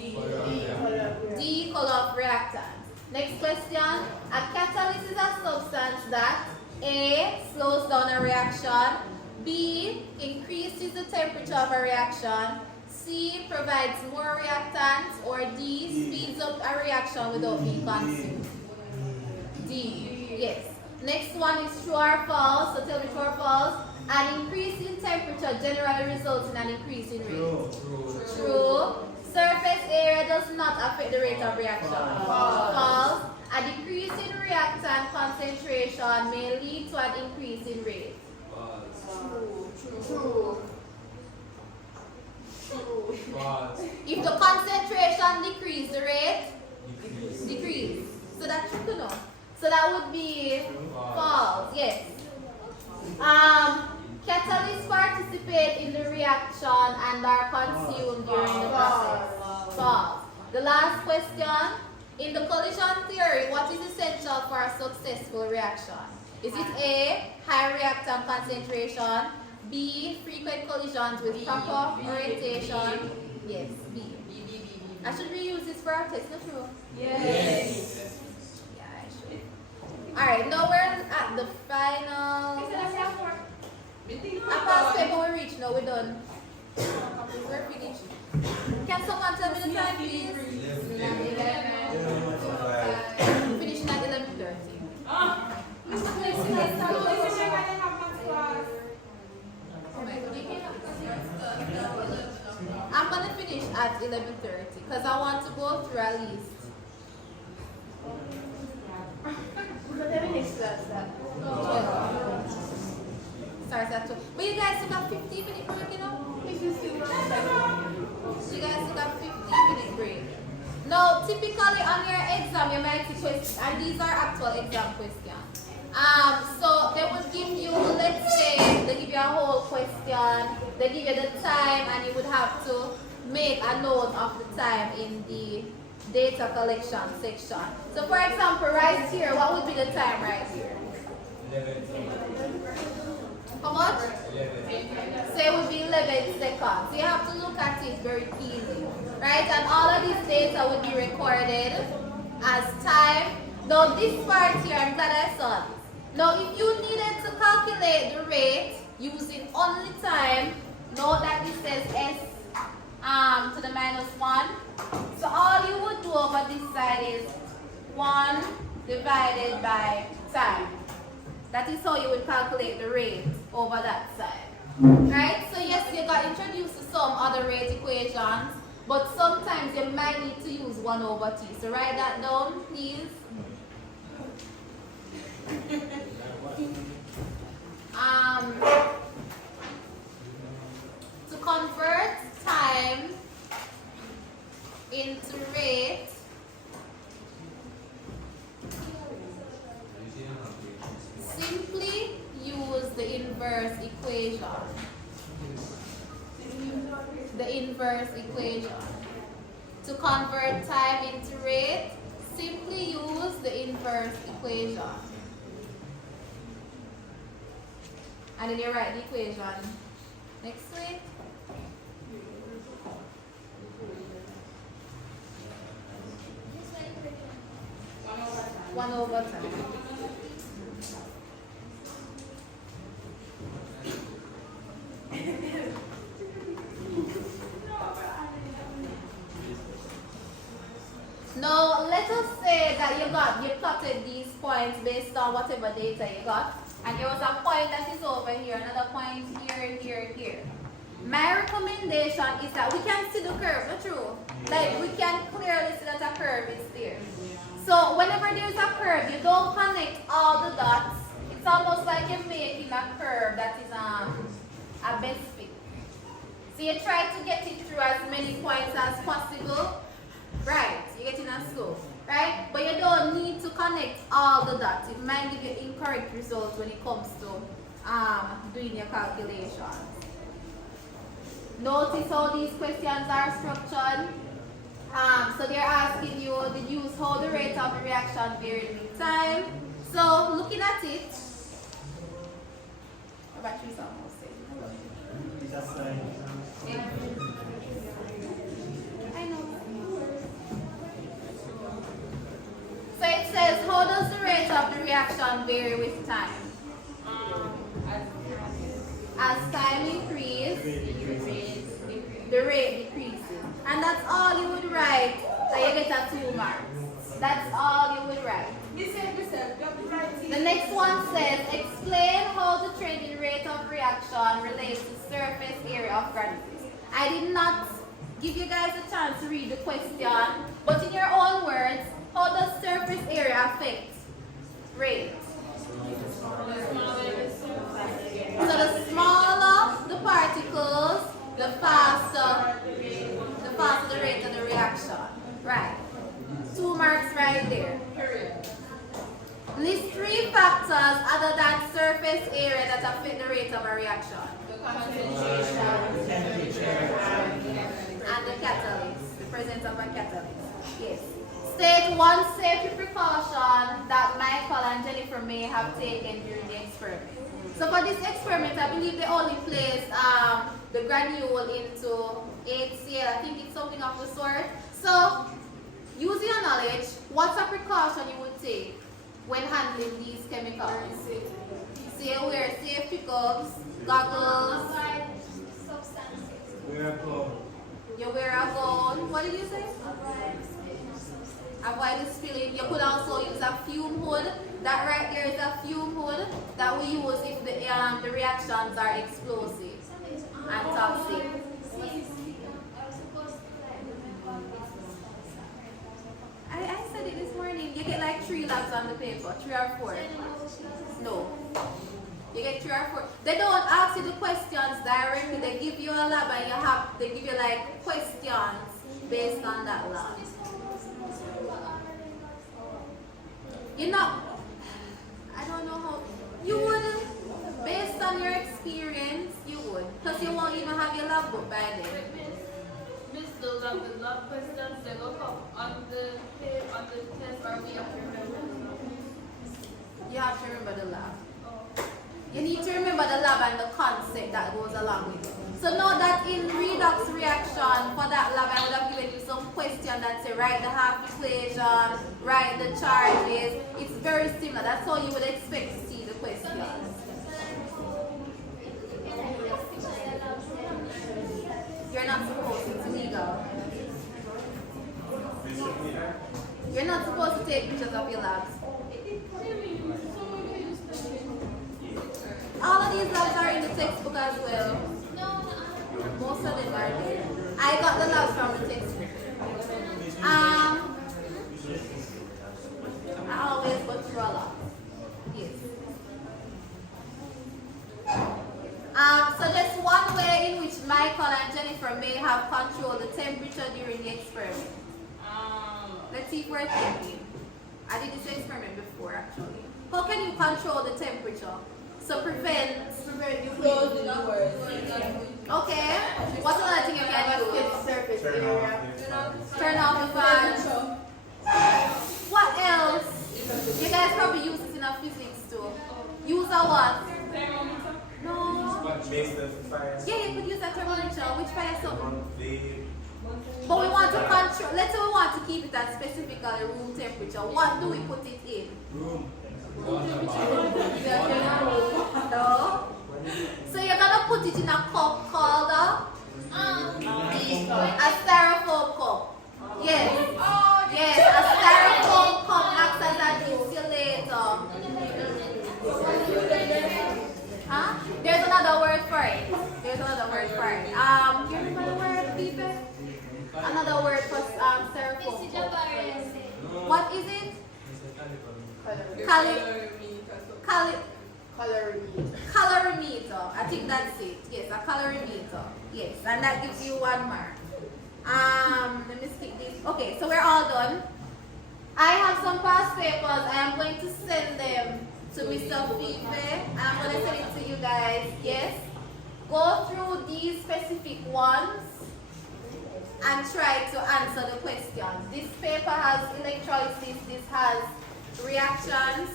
D, color of reactant. Next question. A catalyst is a substance that A, slows down a reaction, B, increases the temperature of a reaction, C, provides more reactants, or D, speeds up a reaction without being consumed. D, yes. Next one is true or false. So tell me true or false. An increase in temperature generally results in an increase in rate. True. Surface area does not affect the rate of reaction. False. A decrease in reactant concentration may lead to an increase in rate. True. If the concentration decrease, the rate decrease. So that's true to know. So that would be false. Yes. Catalysts participate in the reaction and are consumed during the process. False. The last question. In the collision theory, what is essential for a successful reaction? Is it A, high reactant concentration, B, frequent collisions with proper orientation? Yes, B. I should reuse this for our test, not true? Yes. Yeah, I should. Alright, now we're at the final. I passed paper, we reached, no, we're done. We're finished. Can someone tell me the time, please? 11. Finishing at 11:30. I'm gonna finish at 11:30 because I want to go through at least. Starts at 12. But you guys still got 15 minute break, you know? So you guys still got 15 minute break. Now, typically on your exam, you might see questions, and these are actual exam questions. So they would give you, let's say, they give you a whole question, they give you the time, and you would have to make a note of the time in the data collection section. So for example, right here, what would be the time right here? 11. How much? 11. So it would be 11 seconds. So you have to look at it very keenly, right? And all of this data would be recorded as time. Now this part here, I'm glad I saw this. Now if you needed to calculate the rate using only time, note that this says S to the -1. So all you would do over this side is 1 divided by time. That is how you would calculate the rate over that side. Right? So yes, you got introduced to some other rate equations, but sometimes you might need to use 1/T. So write that down, please. To convert time into rate, simply use the inverse equation. The inverse equation. To convert time into rate, simply use the inverse equation. And then you write the equation next to it. One over time. Now, let us say that you plotted these points based on whatever data you got, and there was a point that is over here, another point here, here, here. My recommendation is that we can see the curve, not true? Like, we can clearly see that a curve is there. So, whenever there's a curve, you don't connect all the dots. It's almost like you're making a curve that is a best fit. So you try to get it through as many points as possible. Right, you get in a slow. Right? But you don't need to connect all the dots. It might give you incorrect results when it comes to doing your calculations. Notice how these questions are structured. So they're asking you the use how the rate of the reaction varied with time. So looking at it, our battery's almost dead. I know. So it says, how does the rate of the reaction vary with time? As time increases, the rate decreases. And that's all you would write, and you get a 2 marks. That's all you would write. The next one says, explain how the trending rate of reaction relates to surface area of granules. I did not give you guys a chance to read the question, but in your own words, how does surface area affect rate? So the smaller the particles, the faster the rate of the reaction. Right. 2 marks right there. List 3 factors other than surface area that affect the rate of a reaction. The concentration, temperature, And the catalyst, the presence of a catalyst. Yes. State one safety precaution that Michael and Jennifer may have taken during the experiment. So for this experiment, I believe they only placed the granule into HCl. I think it's something of the sort. So, use your knowledge. What's a precaution you would take when handling these chemicals? So you wear safety gloves, goggles. You wear a gown. What did you say? Avoid the spilling. You could also use a fume hood. That right there is a fume hood that we use if the reactions are explosive and toxic. I said it this morning. You get like 3 labs on the paper, 3 or 4. No. You get 3 or 4. They don't ask you the questions directly. They give you a lab and they give you like questions based on that lab. You know, I don't know how, you would, based on your experience, you would. Because you won't even have your lab book by then. Miss, the lab questions, they look up on the test, or we have to remember? You have to remember the lab. You need to remember the lab and the concept that goes along with it. So know that in redox reaction, for that lab, I would have given you some question that say write the half equation, write the charges. It's very similar. That's how you would expect to see the questions. You're not supposed to. It's illegal. You're not supposed to take pictures of your labs. All of these labs are in the textbook as well. Most of them are there. I got the labs from the textbook. I always go through a lot. Yes. So that's one way in which Michael and Jennifer may have controlled the temperature during the experiment. Let's see if we're thinking. I did this experiment before actually. How can you control the temperature? So prevent you close in other words. Okay. What's another thing you can do? surface area. Turn off the fan. What else? You guys probably use this in a physics too. Use a what? No. Yeah, you could use a thermometer. Which fire something? But we want to control. Let's say we want to keep it at specifically room temperature. What do we put it in? Room. No. So you're gonna put it in a cup called a styrofoam cup. Yes. Yes, a styrofoam cup acts as an insulator. Huh? There's another word for it. There's another word for it. You remember the word, people? Another word for styrofoam cup. What is it? Calorimeter. I think that's it. Yes, a calorimeter. Yes, and that gives you 1 mark. Let me skip this. Okay, so we're all done. I have some past papers. I am going to send them to Mr. Fife. I'm going to send it to you guys. Yes. Go through these specific ones and try to answer the questions. This paper has electrolysis. This has reactions.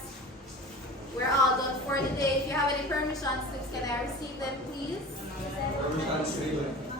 We're all done for the day. If you have any permission slips, can I receive them, please? Permission slip.